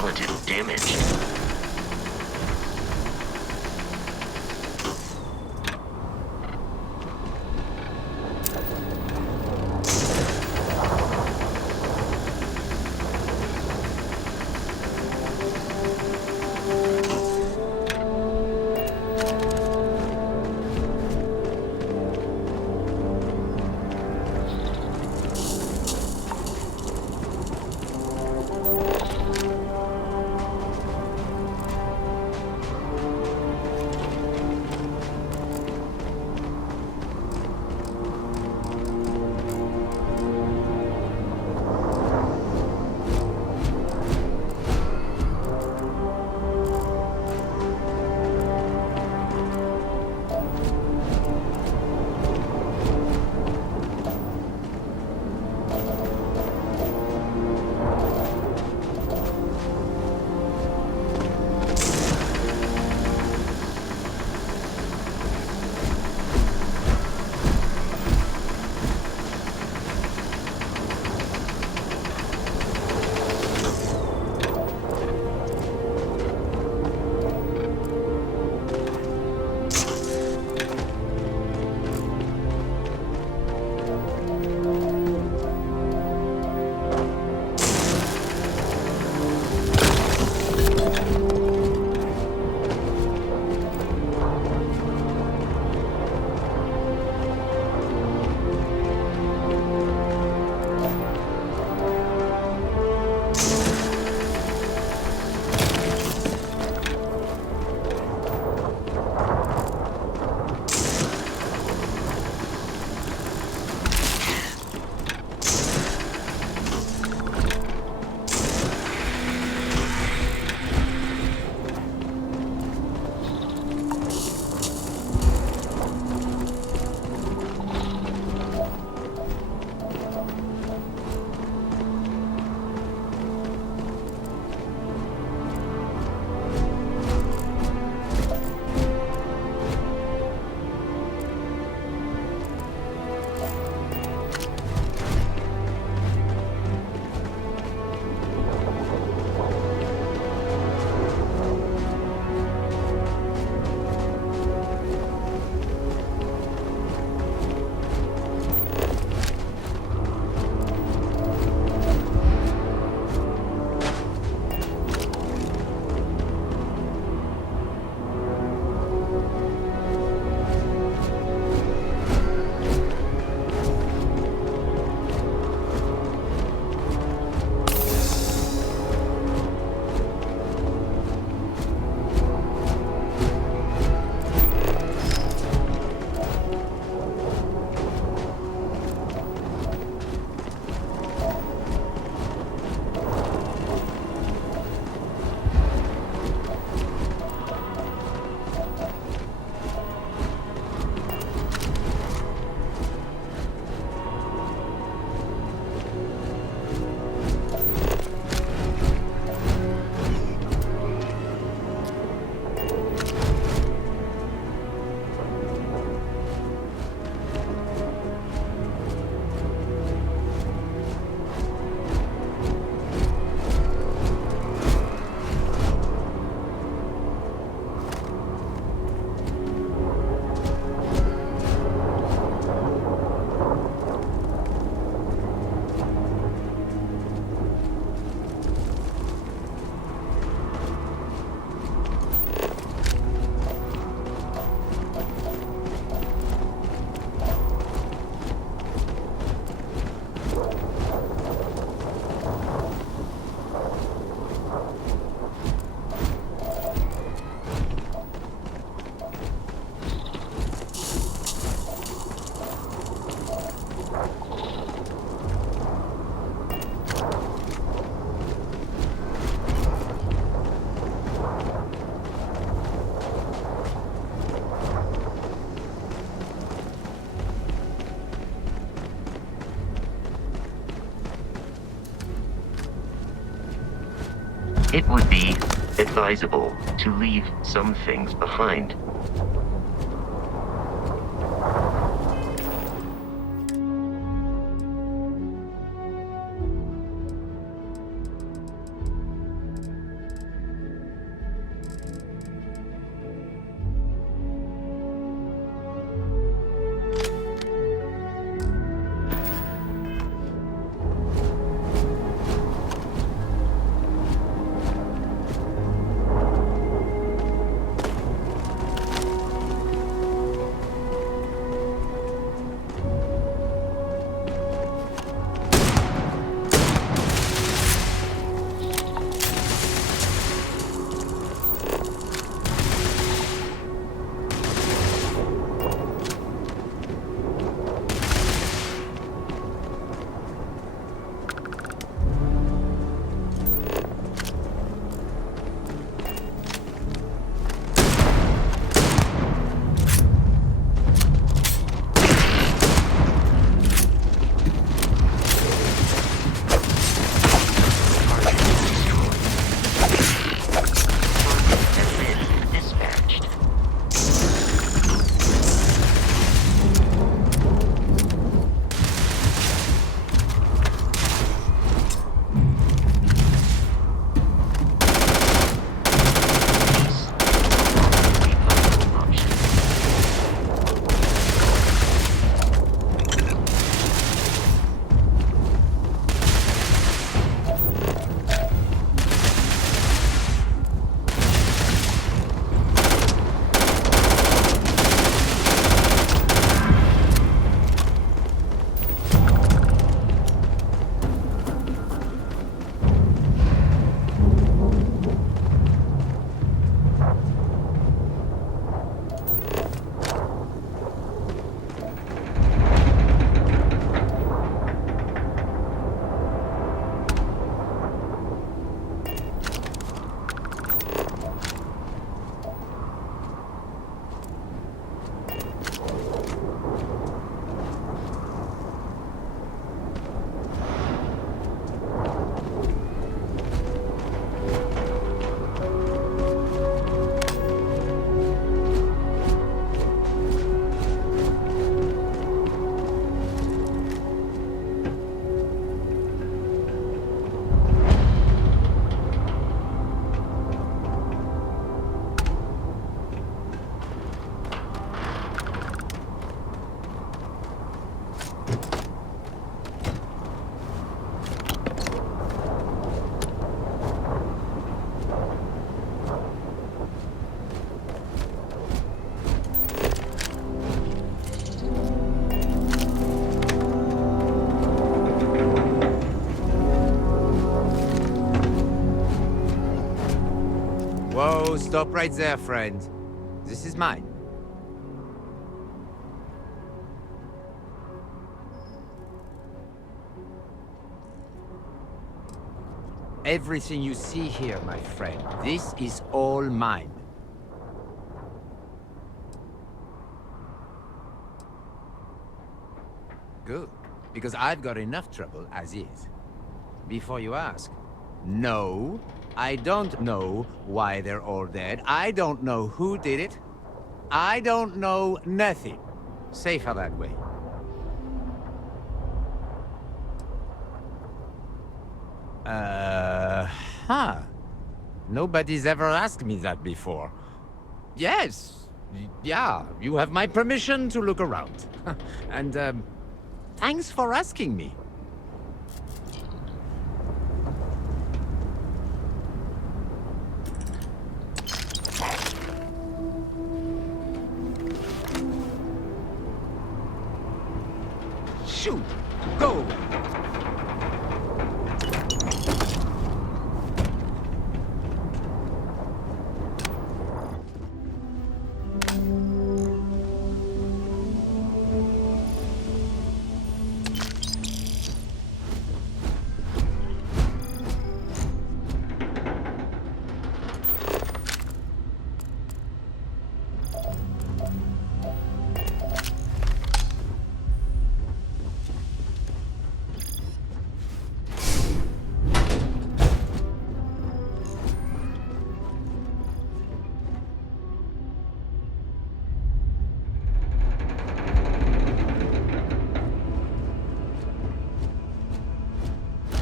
skeleton damaged. It would be advisable to leave some things behind. No, stop right there, friend. This is mine. Everything you see here, my friend, this is all mine. Good, because I've got enough trouble as is. Before you ask, no, I don't know why they're all dead. I don't know who did it. I don't know nothing. Safer that way. Nobody's ever asked me that before. Yes, yeah, you have my permission to look around. And, thanks for asking me. Shoot! Go!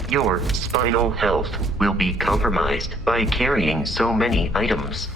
Your spinal health will be compromised by carrying so many items.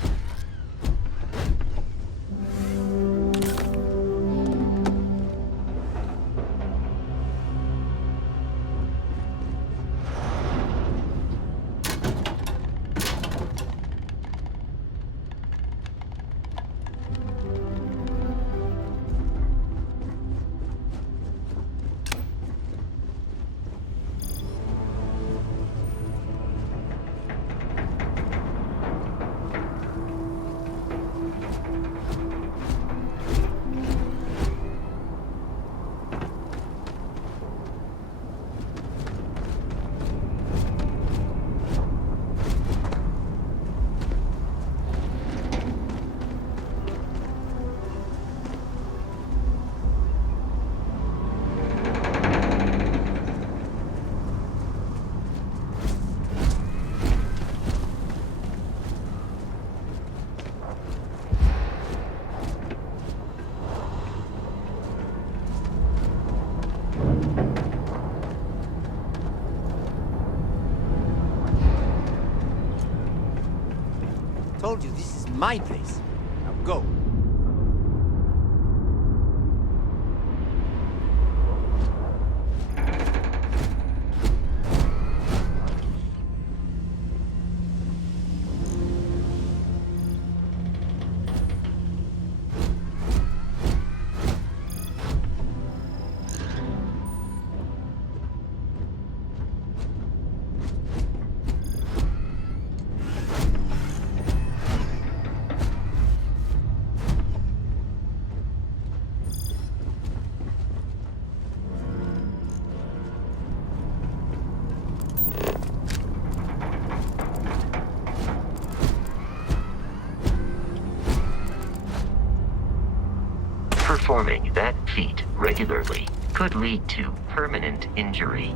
Told you, this is my place. Now go. Performing that feat regularly could lead to permanent injury.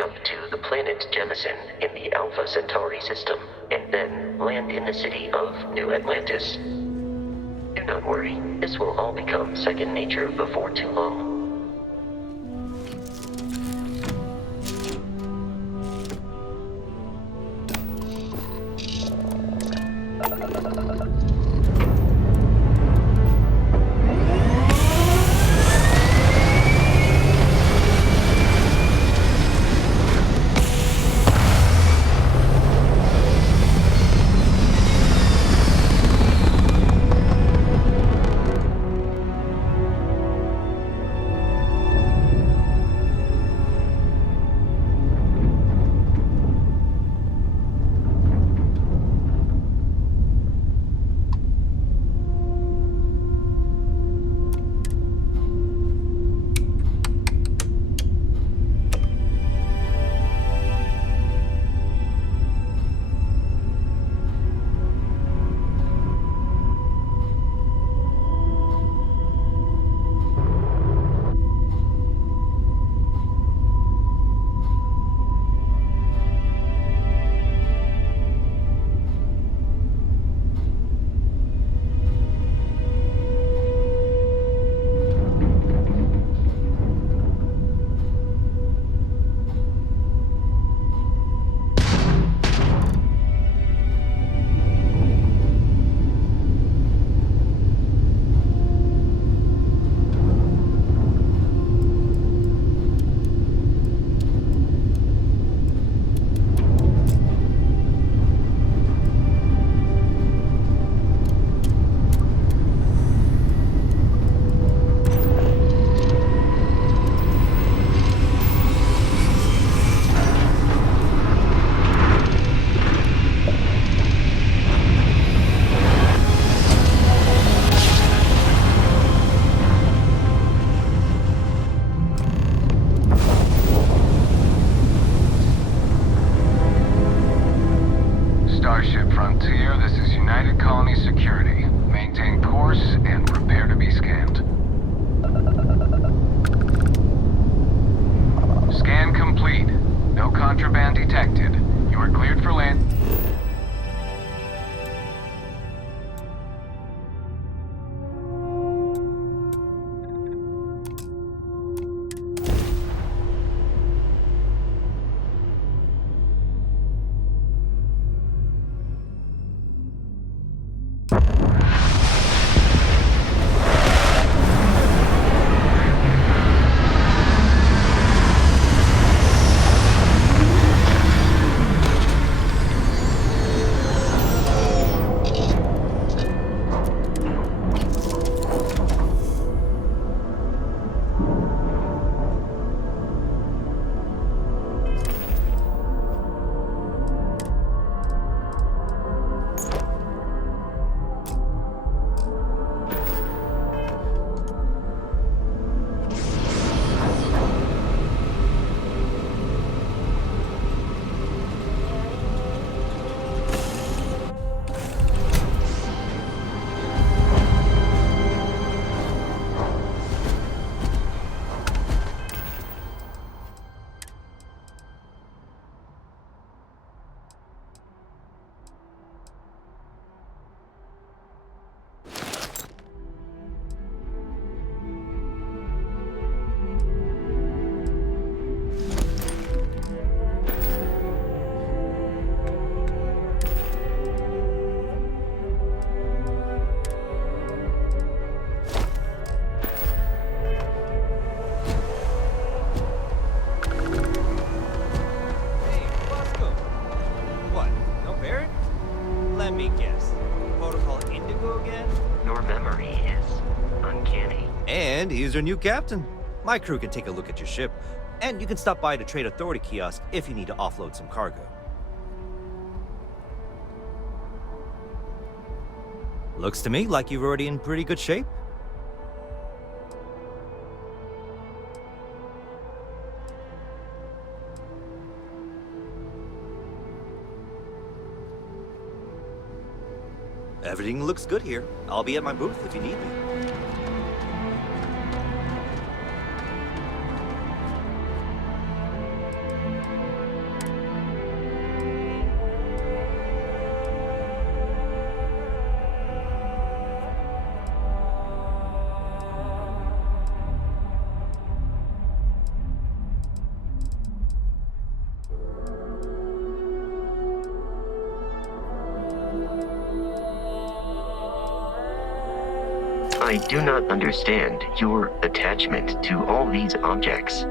jump to the planet Jemison in the Alpha Centauri system, and then land in the city of New Atlantis. Do not worry, this will all become second nature before too long. Starship Frontier, this is United Colony Security. Maintain course and prepare to be scanned. Scan complete. No contraband detected. You are cleared for land. Let me guess. Protocol Indigo again? Your memory is uncanny. And here's your new captain. My crew can take a look at your ship, and you can stop by the Trade Authority kiosk if you need to offload some cargo. Looks to me like you're already in pretty good shape. Everything looks good here. I'll be at my booth if you need me. I do not understand your attachment to all these objects.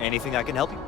Anything I can help you?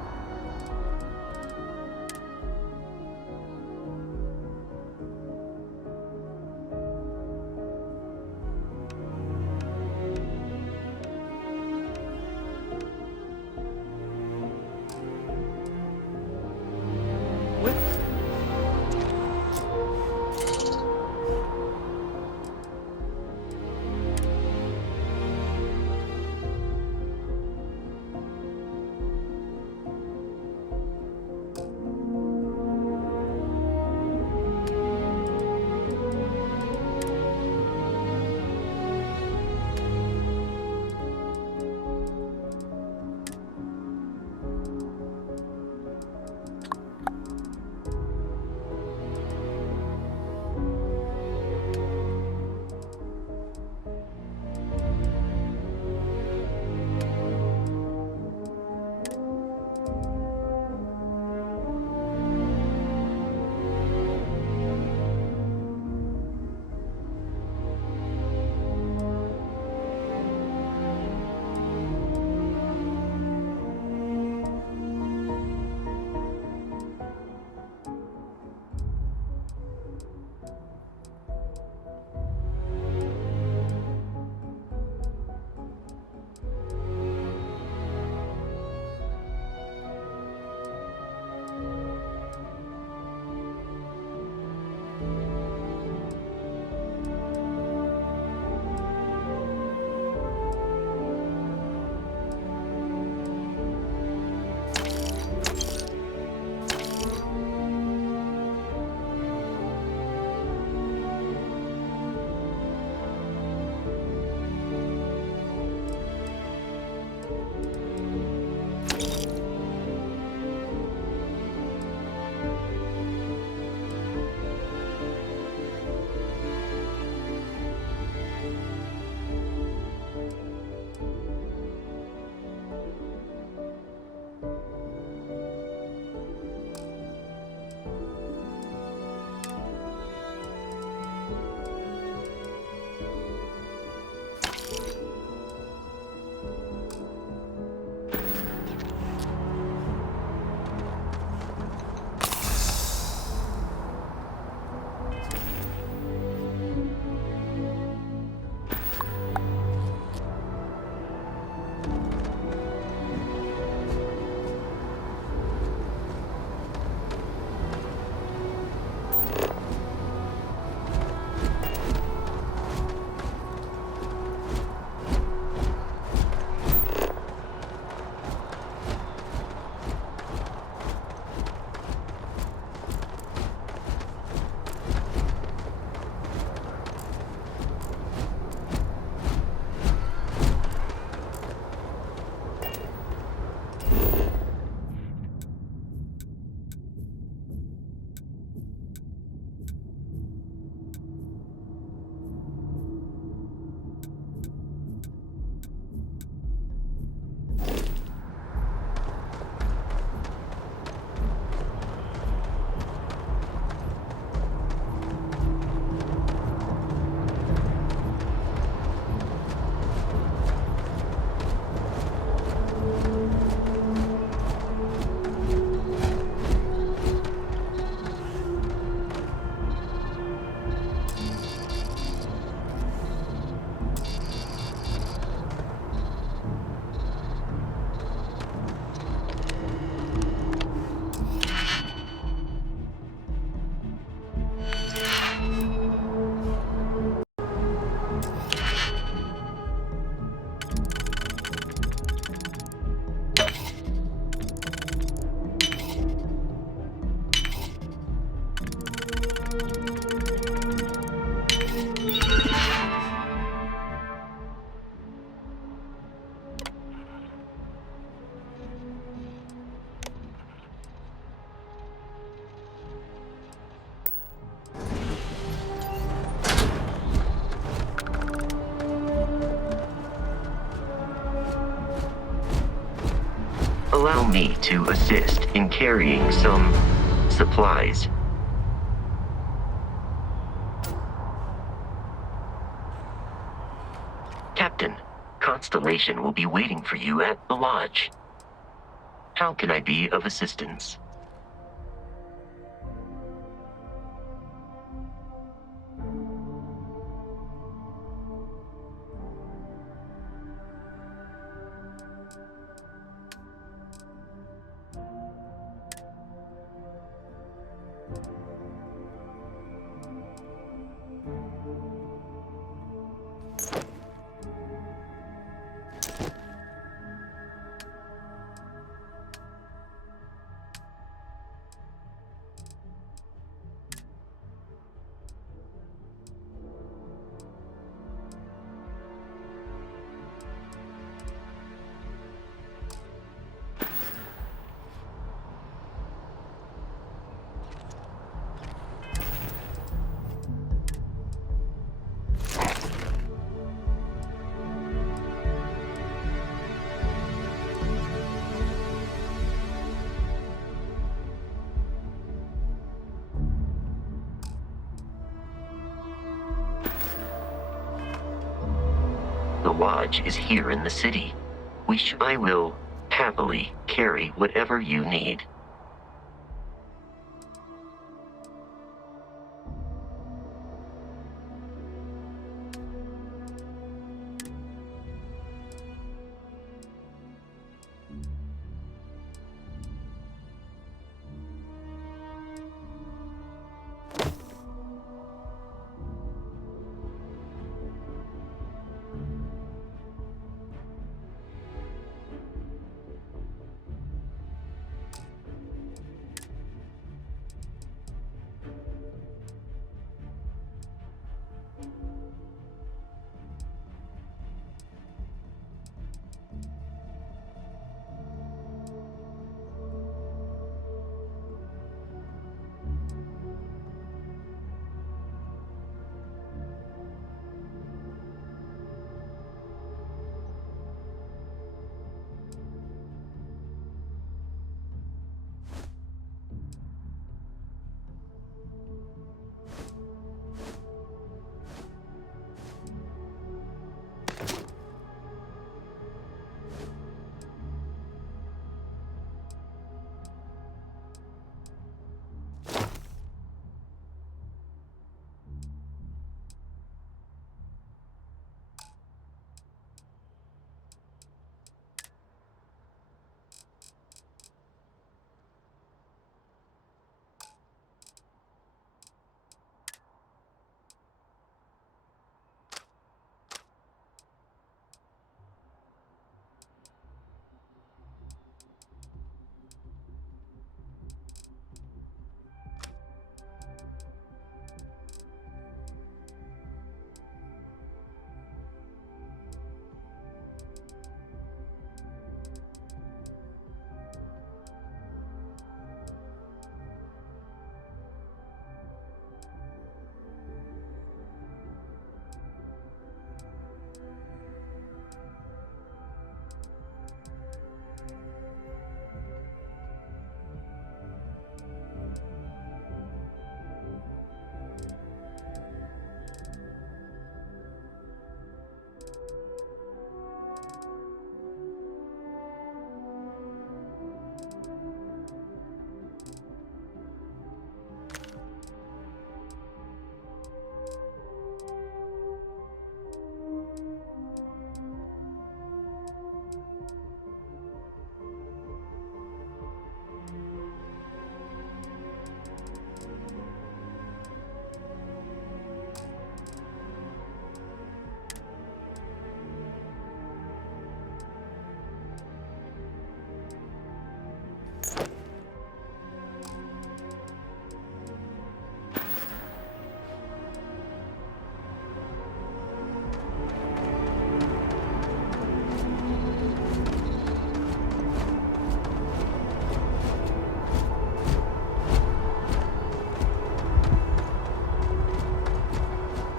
Allow me to assist in carrying some supplies. Captain, Constellation will be waiting for you at the lodge. How can I be of assistance? The lodge is here in the city. I will happily carry whatever you need.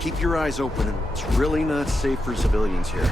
Keep your eyes open. It's really not safe for civilians here.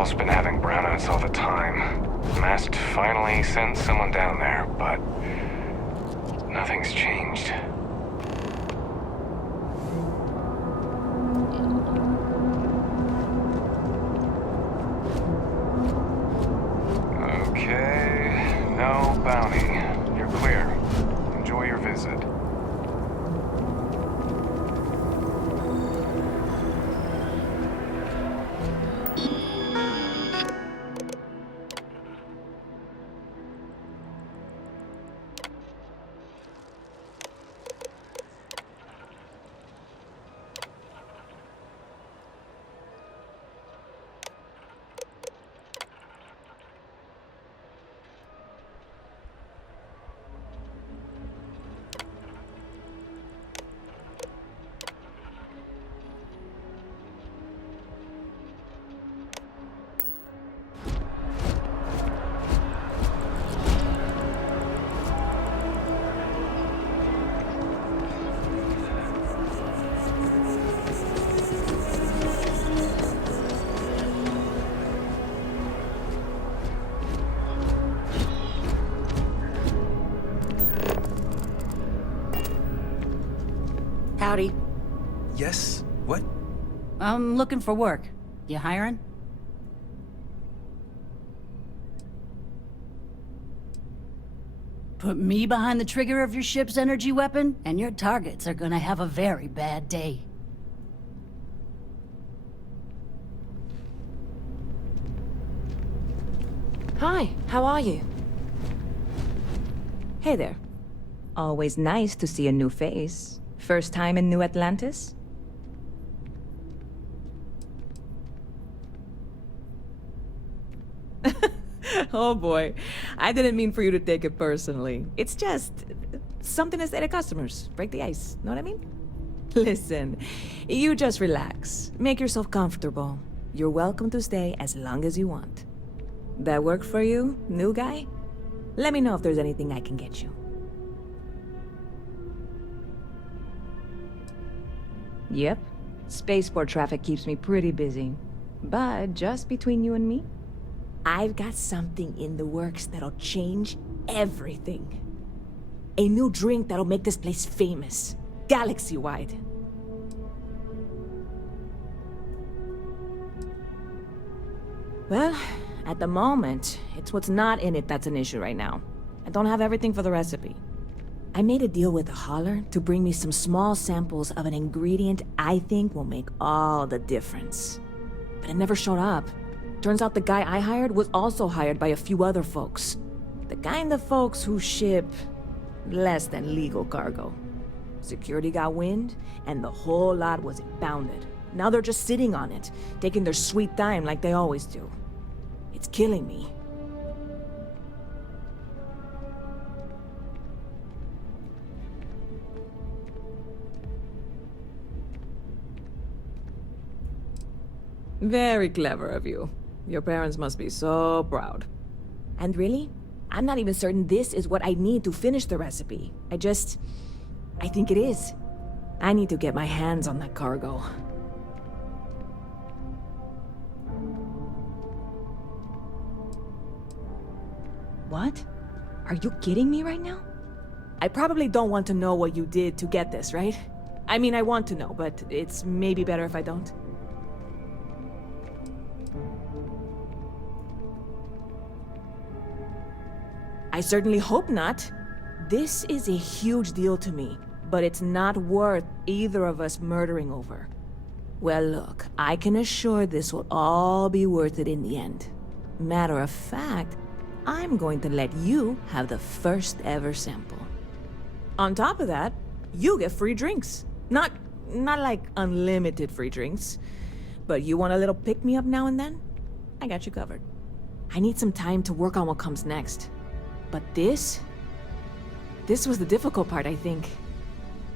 else been having brownouts all the time. Mast finally sent someone down there, but nothing's changed. Okay, no bounty. You're clear. Enjoy your visit. Howdy. Yes? What? I'm looking for work. You hiring? Put me behind the trigger of your ship's energy weapon, and your targets are gonna have a very bad day. Hi, how are you? Hey there. Always nice to see a new face. First time in New Atlantis? Oh boy, I didn't mean for you to take it personally. It's just something to say to customers. Break the ice, know what I mean? Listen, you just relax. Make yourself comfortable. You're welcome to stay as long as you want. That work for you, new guy? Let me know if there's anything I can get you. Yep. Spaceport traffic keeps me pretty busy. But just between you and me, I've got something in the works that'll change everything. A new drink that'll make this place famous, galaxy-wide. Well, at the moment, it's what's not in it that's an issue right now. I don't have everything for the recipe. I made a deal with a hauler to bring me some small samples of an ingredient I think will make all the difference. But it never showed up. Turns out the guy I hired was also hired by a few other folks. The kind of folks who ship less than legal cargo. Security got wind, and the whole lot was impounded. Now they're just sitting on it, taking their sweet time like they always do. It's killing me. Very clever of you. Your parents must be so proud. And really, I'm not even certain this is what I need to finish the recipe. I think it is. I need to get my hands on that cargo. What? Are you kidding me right now? I probably don't want to know what you did to get this, right? I mean, I want to know, but it's maybe better if I don't. I certainly hope not. This is a huge deal to me, but it's not worth either of us murdering over. Well, look, I can assure this will all be worth it in the end. Matter of fact, I'm going to let you have the first ever sample. On top of that, you get free drinks. Not like unlimited free drinks, but you want a little pick-me-up now and then? I got you covered. I need some time to work on what comes next. But this was the difficult part, I think.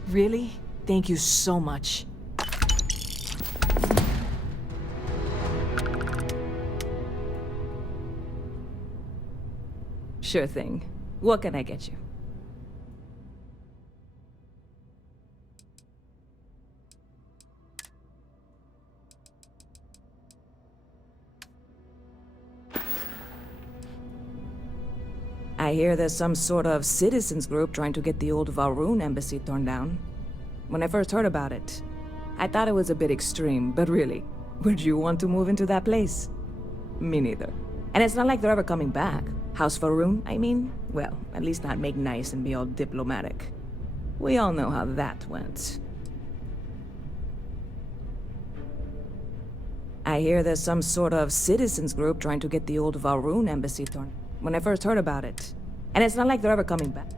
Really? Thank you so much. Sure thing. What can I get you? I hear there's some sort of citizens group trying to get the old Varun embassy torn down. When I first heard about it, I thought it was a bit extreme, but really, would you want to move into that place? Me neither. And it's not like they're ever coming back. House Varun, I mean? Well, at least not make nice and be all diplomatic. We all know how that went. I hear there's some sort of citizens group trying to get the old Varun embassy torn. When I first heard about it. And it's not like they're ever coming back.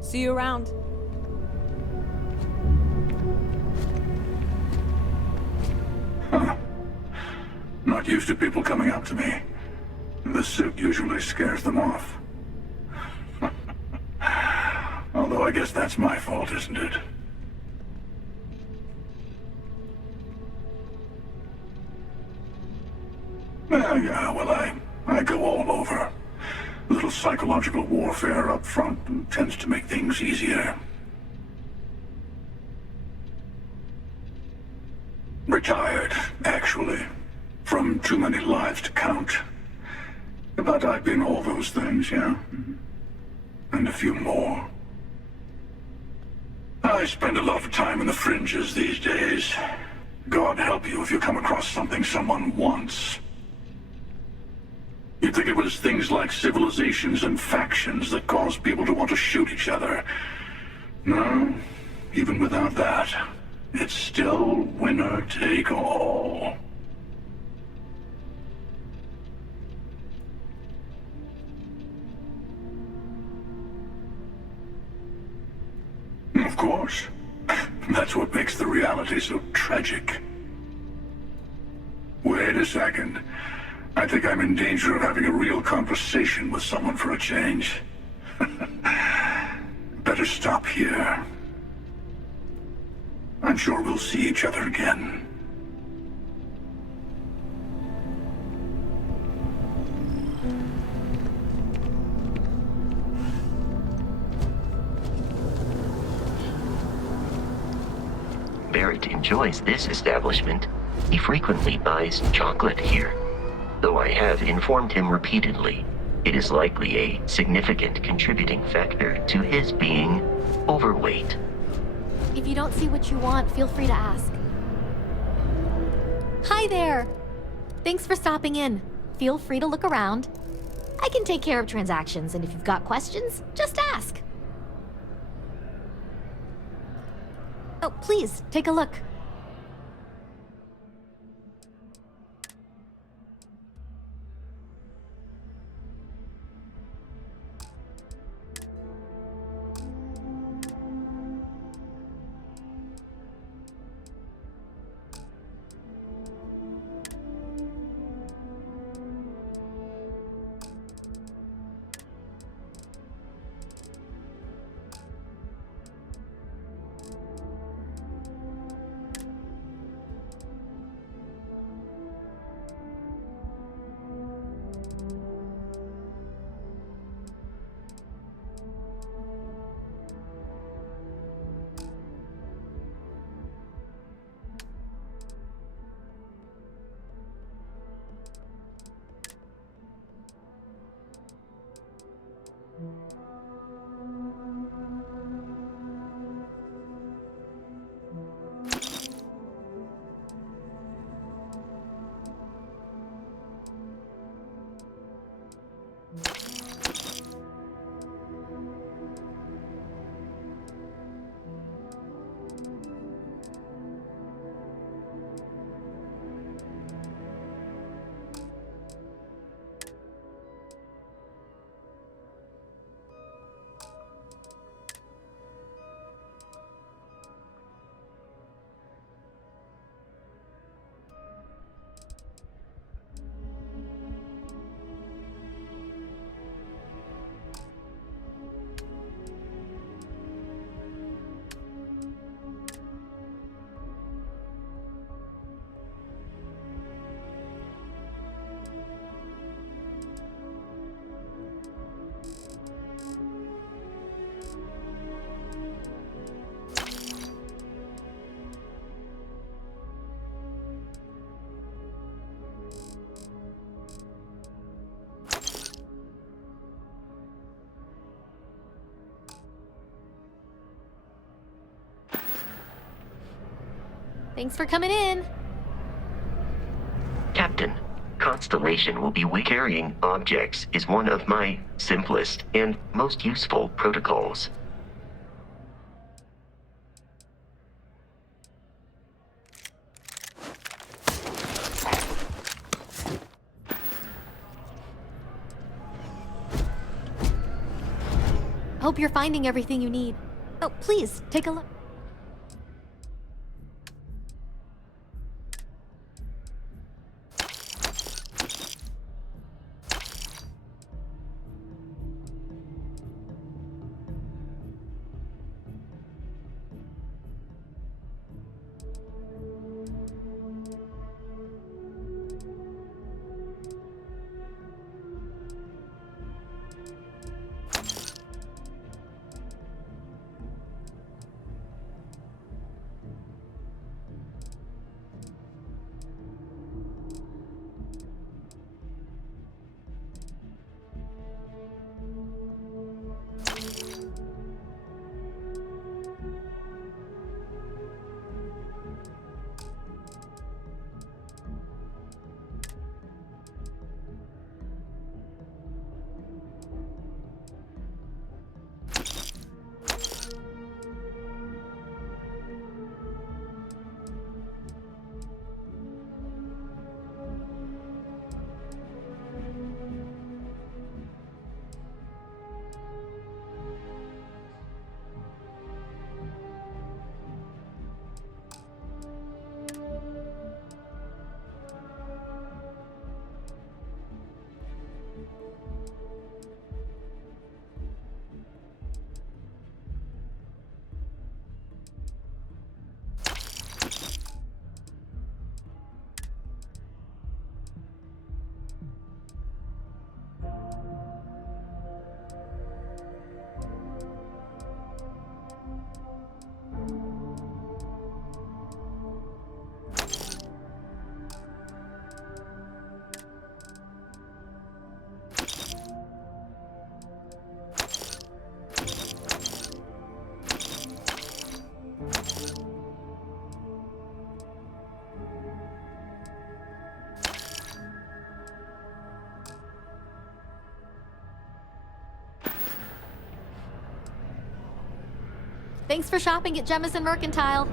See you around. Not used to people coming up to me. The suit usually scares them off. Although I guess that's my fault, isn't it? Yeah, well, I go all over. A little psychological warfare up front tends to make things easier. Retired, actually. From too many lives to count. But I've been all those things, yeah. And a few more. I spend a lot of time in the fringes these days. God help you if you come across something someone wants. You'd think it was things like civilizations and factions that cause people to want to shoot each other. No, even without that, it's still winner take all. Of course. That's what makes the reality so tragic. Wait a second. I think I'm in danger of having a real conversation with someone for a change. Better stop here. I'm sure we'll see each other again. Barrett enjoys this establishment. He frequently buys chocolate here. Though I have informed him repeatedly, it is likely a significant contributing factor to his being overweight. If you don't see what you want, feel free to ask. Hi there! Thanks for stopping in. Feel free to look around. I can take care of transactions, and if you've got questions, just ask. Oh, please, take a look. Thanks for coming in. Captain, Constellation will be carrying objects is one of my simplest and most useful protocols. Hope you're finding everything you need. Oh, please, take a look. Thanks for shopping at Jemison Mercantile.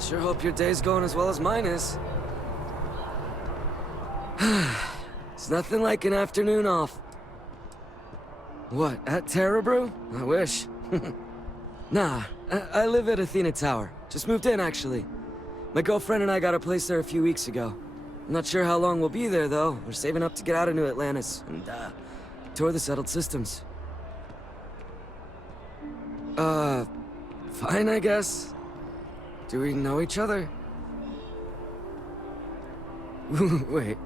Sure hope your day's going as well as mine is. It's nothing like an afternoon off. What, at Terra Brew? I wish. Nah, I live at Athena Tower. Just moved in, actually. My girlfriend and I got a place there a few weeks ago. I'm not sure how long we'll be there, though. We're saving up to get out of New Atlantis and, tour the settled systems. Fine, I guess. Do we know each other? Wait.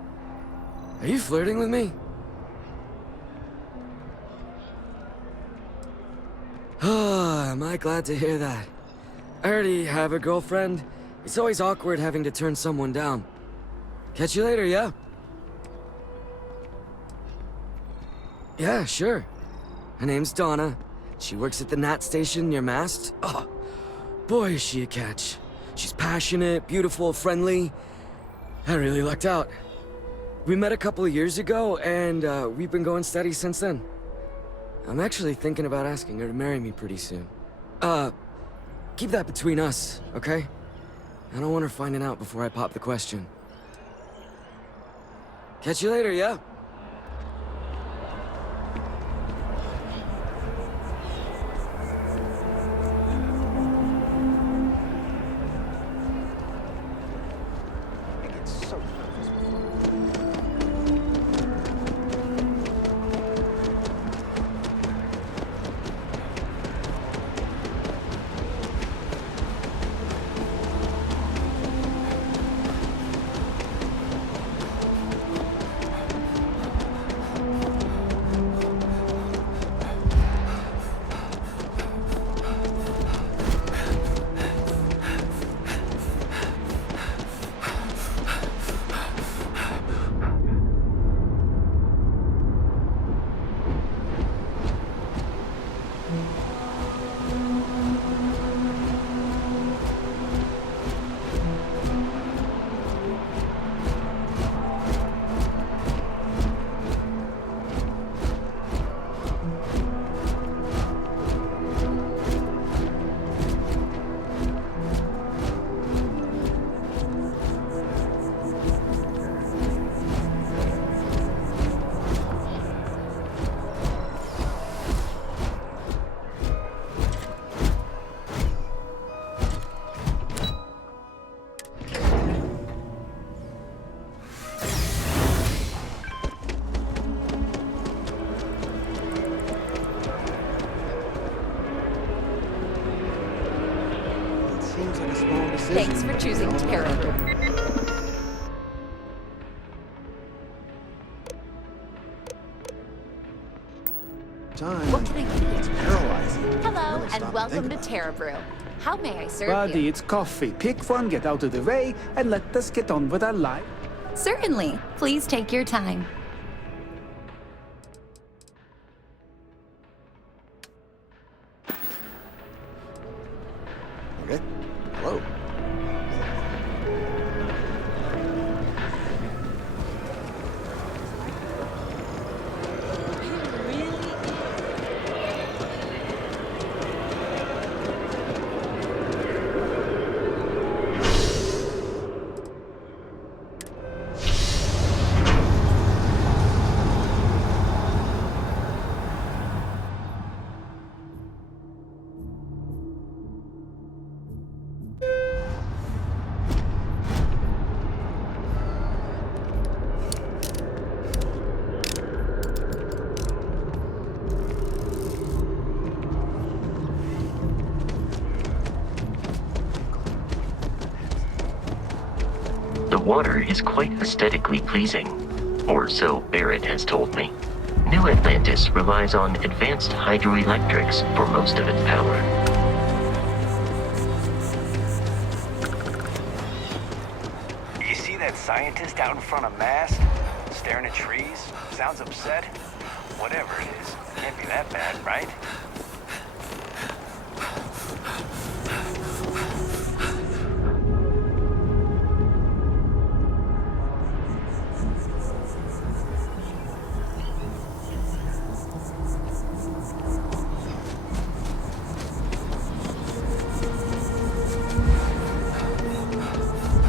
Are you flirting with me? Am I glad to hear that. I already have a girlfriend. It's always awkward having to turn someone down. Catch you later, yeah? Yeah, sure. Her name's Donna. She works at the Nat station near Mast. Oh, boy, is she a catch. She's passionate, beautiful, friendly. I really lucked out. We met a couple of years ago, and we've been going steady since then. I'm actually thinking about asking her to marry me pretty soon. Keep that between us, okay? I don't want her finding out before I pop the question. Catch you later, yeah? Thanks for choosing Terra. What can I get you? It's paralyzing. Hello, Really and stop welcome thinking to Terra Brew. How may I serve Buddy, you? it's coffee. Pick one, get out of the way, and let us get on with our life. Certainly. Please take your time. Okay. Hello. The water is quite aesthetically pleasing, or so Barrett has told me. New Atlantis relies on advanced hydroelectrics for most of its power. You see that scientist out in front of mast? Staring at trees? Sounds upset? Whatever it is, can't be that bad, right?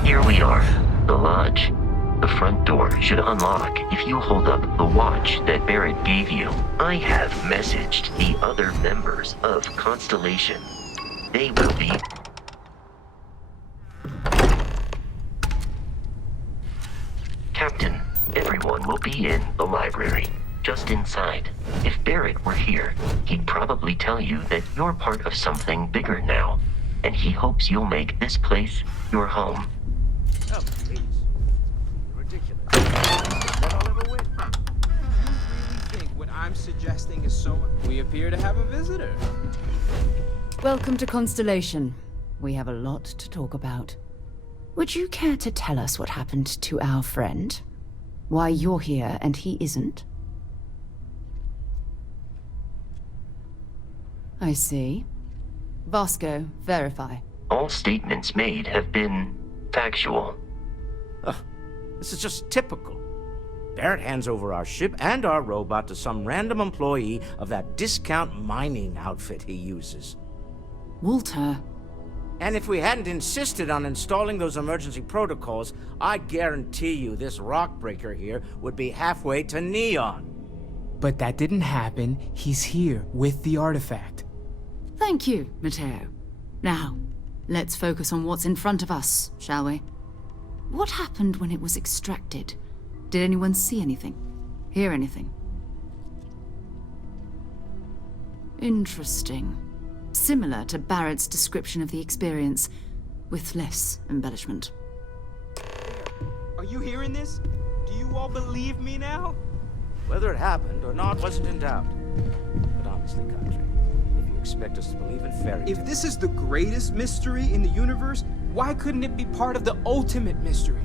Here we are, the lodge. The front door should unlock if you hold up the watch that Barrett gave you. I have messaged the other members of Constellation. They will be... Captain, everyone will be in the library, just inside. If Barrett were here, he'd probably tell you that you're part of something bigger now, and he hopes you'll make this place your home. Oh, please. Ridiculous. That I'll ever win. You really think what I'm suggesting is so... We appear to have a visitor. Welcome to Constellation. We have a lot to talk about. Would you care to tell us what happened to our friend? Why you're here and he isn't? I see. Vasco, verify. All statements made have been factual. This is just typical. Barrett hands over our ship and our robot to some random employee of that discount mining outfit he uses. Walter, And if we hadn't insisted on installing those emergency protocols, I guarantee you this rock breaker here would be halfway to Neon. But that didn't happen. He's here with the artifact. Thank you, Matteo. Now, let's focus on what's in front of us, shall we? What happened when it was extracted? Did anyone see anything? Hear anything? Interesting. Similar to Barrett's description of the experience, with less embellishment. Are you hearing this? Do you all believe me now? Whether it happened or not wasn't in doubt. But honestly, Country, if you expect us to believe in fairy tales... If this is the greatest mystery in the universe, why couldn't it be part of the ultimate mystery?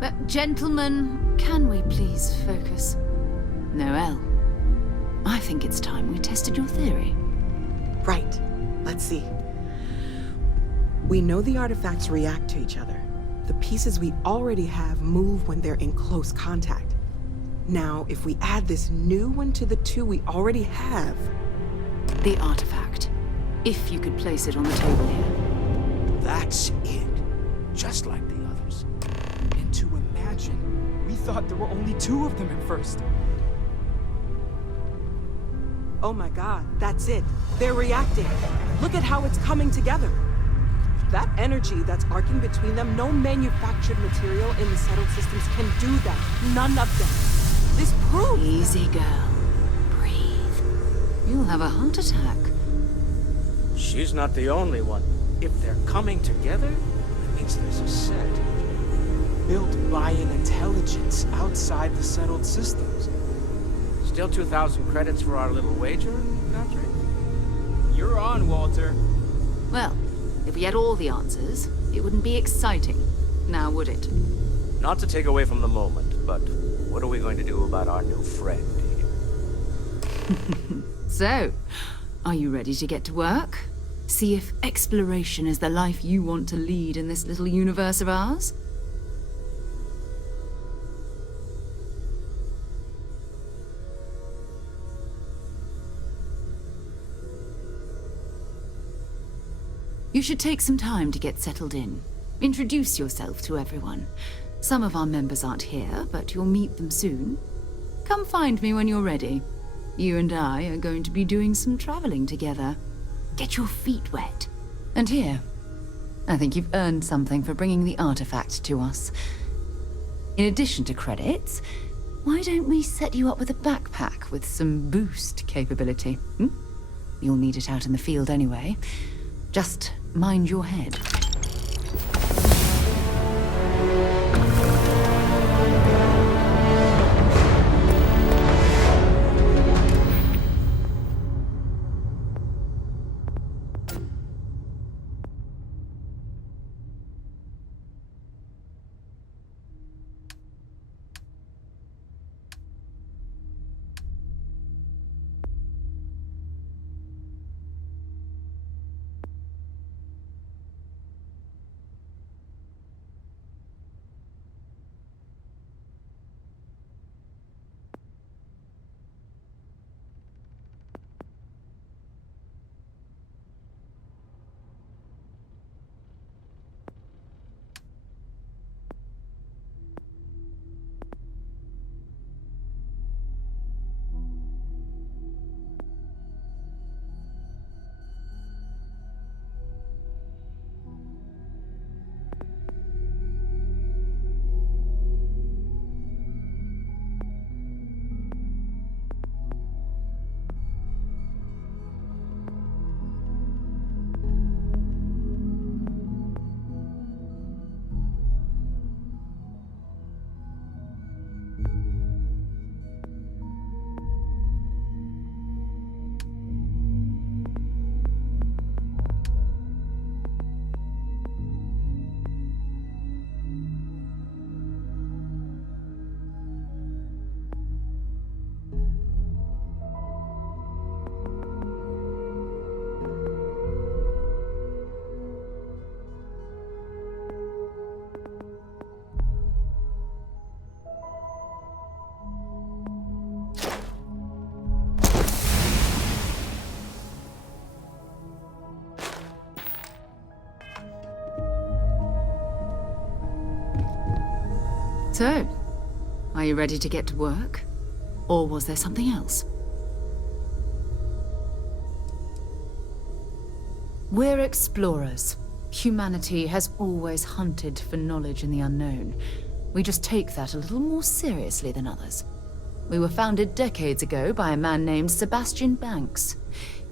But gentlemen, can we please focus? Noel, I think it's time we tested your theory. Right. Let's see. We know the artifacts react to each other. The pieces we already have move when they're in close contact. Now, if we add this new one to the two we already have... The artifact. If you could place it on the table here. That's it. Just like the others. And to imagine, we thought there were only 2 of them at first. Oh my god, that's it. They're reacting. Look at how it's coming together. That energy that's arcing between them, no manufactured material in the settled systems can do that. None of them. This proves... Easy, girl. Breathe. You'll have a heart attack. She's not the only one. If they're coming together, it means there's a set. Built by an intelligence outside the settled systems. Still 2,000 credits for our little wager, Country? You're on, Walter. Well, if we had all the answers, it wouldn't be exciting, now would it? Not to take away from the moment, but what are we going to do about our new friend here? So, are you ready to get to work? See if exploration is the life you want to lead in this little universe of ours? You should take some time to get settled in. Introduce yourself to everyone. Some of our members aren't here, but you'll meet them soon. Come find me when you're ready. You and I are going to be doing some traveling together. Get your feet wet. And here, I think you've earned something for bringing the artifact to us. In addition to credits, why don't we set you up with a backpack with some boost capability? Hmm? You'll need it out in the field anyway. Just mind your head. So, are you ready to get to work? Or was there something else? We're explorers. Humanity has always hunted for knowledge in the unknown. We just take that a little more seriously than others. We were founded decades ago by a man named Sebastian Banks.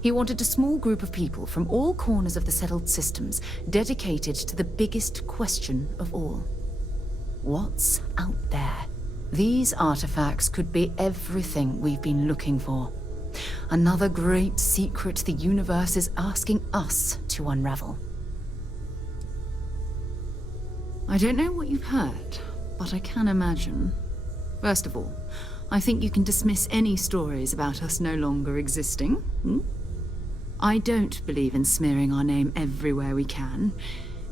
He wanted a small group of people from all corners of the settled systems dedicated to the biggest question of all. What's out there? These artifacts could be everything we've been looking for. Another great secret the universe is asking us to unravel. I don't know what you've heard, but I can imagine. First of all, I think you can dismiss any stories about us no longer existing. I don't believe in smearing our name everywhere we can.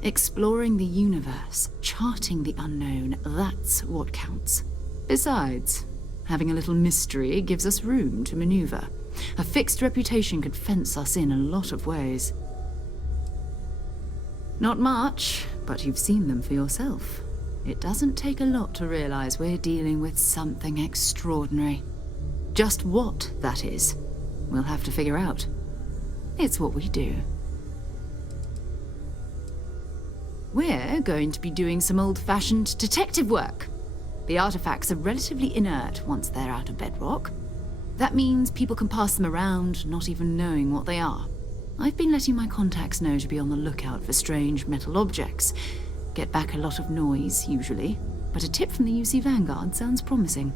Exploring the universe, charting the unknown, that's what counts. Besides, having a little mystery gives us room to maneuver. A fixed reputation could fence us in a lot of ways. Not much, but you've seen them for yourself. It doesn't take a lot to realize we're dealing with something extraordinary. Just what that is, we'll have to figure out. It's what we do. We're going to be doing some old-fashioned detective work. The artifacts are relatively inert once they're out of bedrock. That means people can pass them around, not even knowing what they are. I've been letting my contacts know to be on the lookout for strange metal objects. Get back a lot of noise, usually, but a tip from the UC Vanguard sounds promising.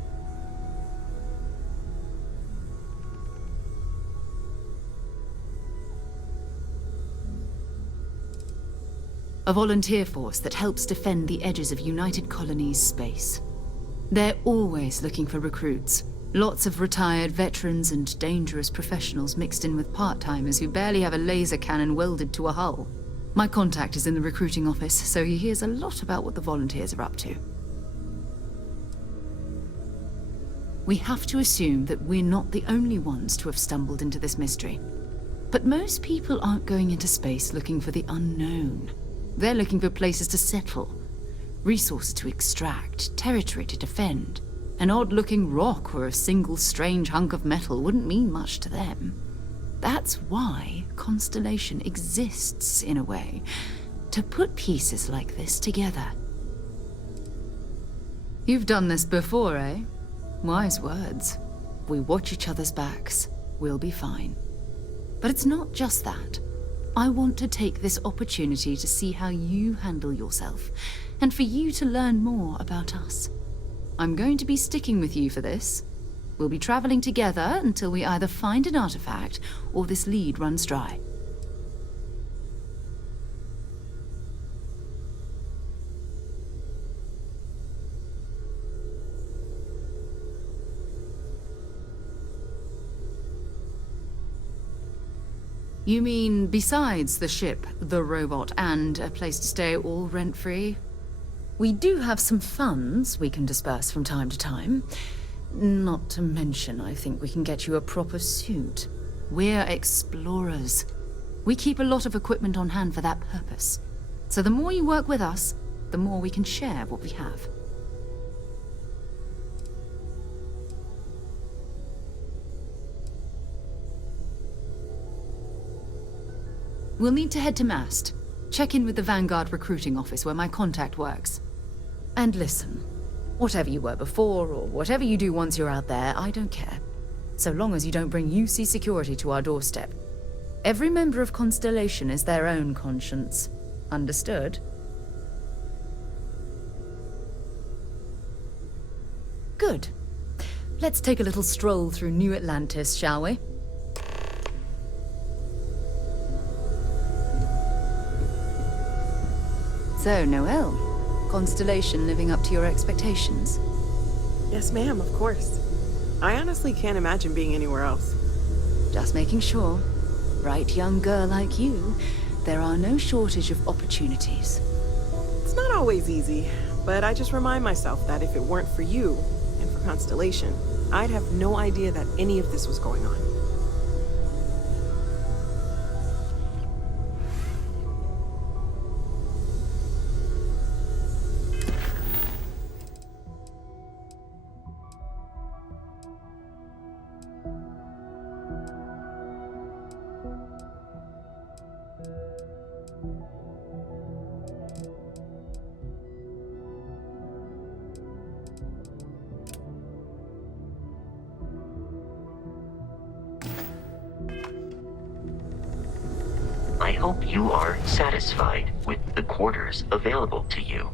A volunteer force that helps defend the edges of United Colonies space. They're always looking for recruits. Lots of retired veterans and dangerous professionals mixed in with part-timers who barely have a laser cannon welded to a hull. My contact is in the recruiting office, so he hears a lot about what the volunteers are up to. We have to assume that we're not the only ones to have stumbled into this mystery. But most people aren't going into space looking for the unknown. They're looking for places to settle, resources to extract, territory to defend. An odd-looking rock or a single strange hunk of metal wouldn't mean much to them. That's why Constellation exists, in a way, to put pieces like this together. You've done this before, eh? Wise words. We watch each other's backs, we'll be fine. But it's not just that. I want to take this opportunity to see how you handle yourself, and for you to learn more about us. I'm going to be sticking with you for this. We'll be traveling together until we either find an artifact or this lead runs dry. You mean besides the ship, the robot, and a place to stay all rent-free? We do have some funds we can disperse from time to time. Not to mention, I think we can get you a proper suit. We're explorers. We keep a lot of equipment on hand for that purpose. So the more you work with us, the more we can share what we have. We'll need to head to Mast. Check in with the Vanguard recruiting office where my contact works. And listen, whatever you were before, or whatever you do once you're out there, I don't care. So long as you don't bring UC security to our doorstep. Every member of Constellation is their own conscience. Understood? Good. Let's take a little stroll through New Atlantis, shall we? So, Noelle, Constellation living up to your expectations? Yes, ma'am, of course. I honestly can't imagine being anywhere else. Just making sure. Bright young girl like you, there are no shortage of opportunities. It's not always easy, but I just remind myself that if it weren't for you, and for Constellation, I'd have no idea that any of this was going on. hope you are satisfied with the quarters available to you.